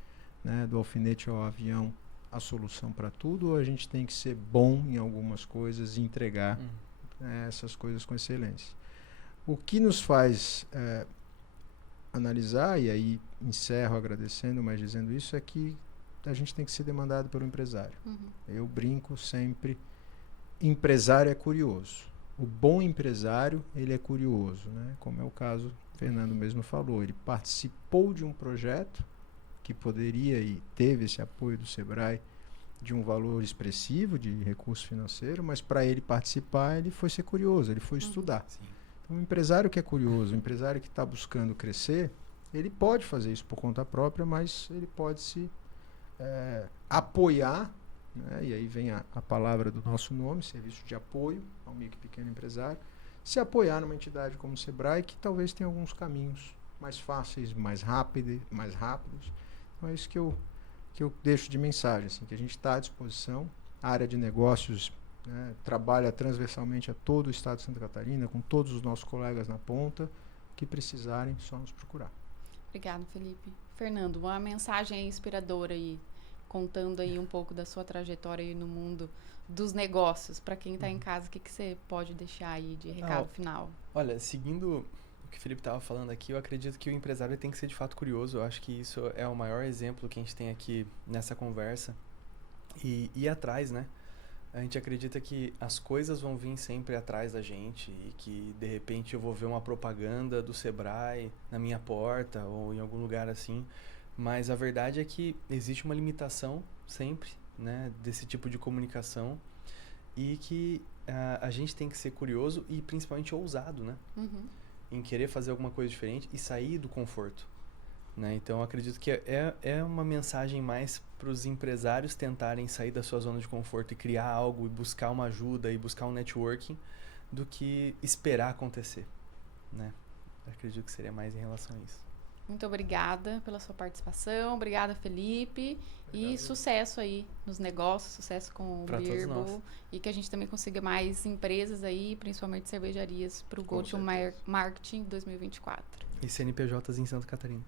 né, do alfinete ao avião, a solução para tudo, ou a gente tem que ser bom em algumas coisas e entregar essas coisas com excelência? O que nos faz analisar, e aí encerro agradecendo, mas dizendo isso, é que a gente tem que ser demandado pelo empresário. Eu brinco sempre, empresário é curioso. O bom empresário, ele é curioso, né? Como é o caso, o Fernando mesmo falou, ele participou de um projeto que poderia e teve esse apoio do Sebrae de um valor expressivo de recurso financeiro, mas para ele participar, ele foi ser curioso, ele foi estudar. Sim. Então, um empresário que é curioso, um empresário que está buscando crescer, ele pode fazer isso por conta própria, mas ele pode se apoiar, né? E aí vem a palavra do nosso nome, serviço de apoio ao micro e pequeno empresário, se apoiar numa entidade como o Sebrae, que talvez tenha alguns caminhos mais fáceis, mais rápidos. Então é isso que eu deixo de mensagem, assim, que a gente está à disposição. A área de negócios, né, trabalha transversalmente a todo o estado de Santa Catarina, com todos os nossos colegas na ponta, que precisarem, só nos procurar. obrigado, Felipe. Fernando, uma mensagem inspiradora aí, contando aí um pouco da sua trajetória aí no mundo dos negócios. Para quem está em casa, o que você pode deixar aí de recado final? Olha, seguindo o que o Felipe estava falando aqui, eu acredito que o empresário tem que ser de fato curioso. Eu acho que isso é o maior exemplo que a gente tem aqui nessa conversa. E ir atrás, né? A gente acredita que as coisas vão vir sempre atrás da gente e que, de repente, eu vou ver uma propaganda do Sebrae na minha porta ou em algum lugar assim. Mas a verdade é que existe uma limitação sempre, né, desse tipo de comunicação e que a gente tem que ser curioso e principalmente ousado, né? Em querer fazer alguma coisa diferente e sair do conforto, né? Então, eu acredito que é uma mensagem mais para os empresários tentarem sair da sua zona de conforto e criar algo, e buscar uma ajuda, e buscar um networking, do que esperar acontecer, né? Eu acredito que seria mais em relação a isso. Muito obrigada pela sua participação. Obrigada, Felipe. E sucesso aí nos negócios, sucesso com o Pra todos Birbo. nós. E que a gente também consiga mais empresas aí, principalmente cervejarias, para o Com Go-to-Marketing 2024. E CNPJs em Santa Catarina.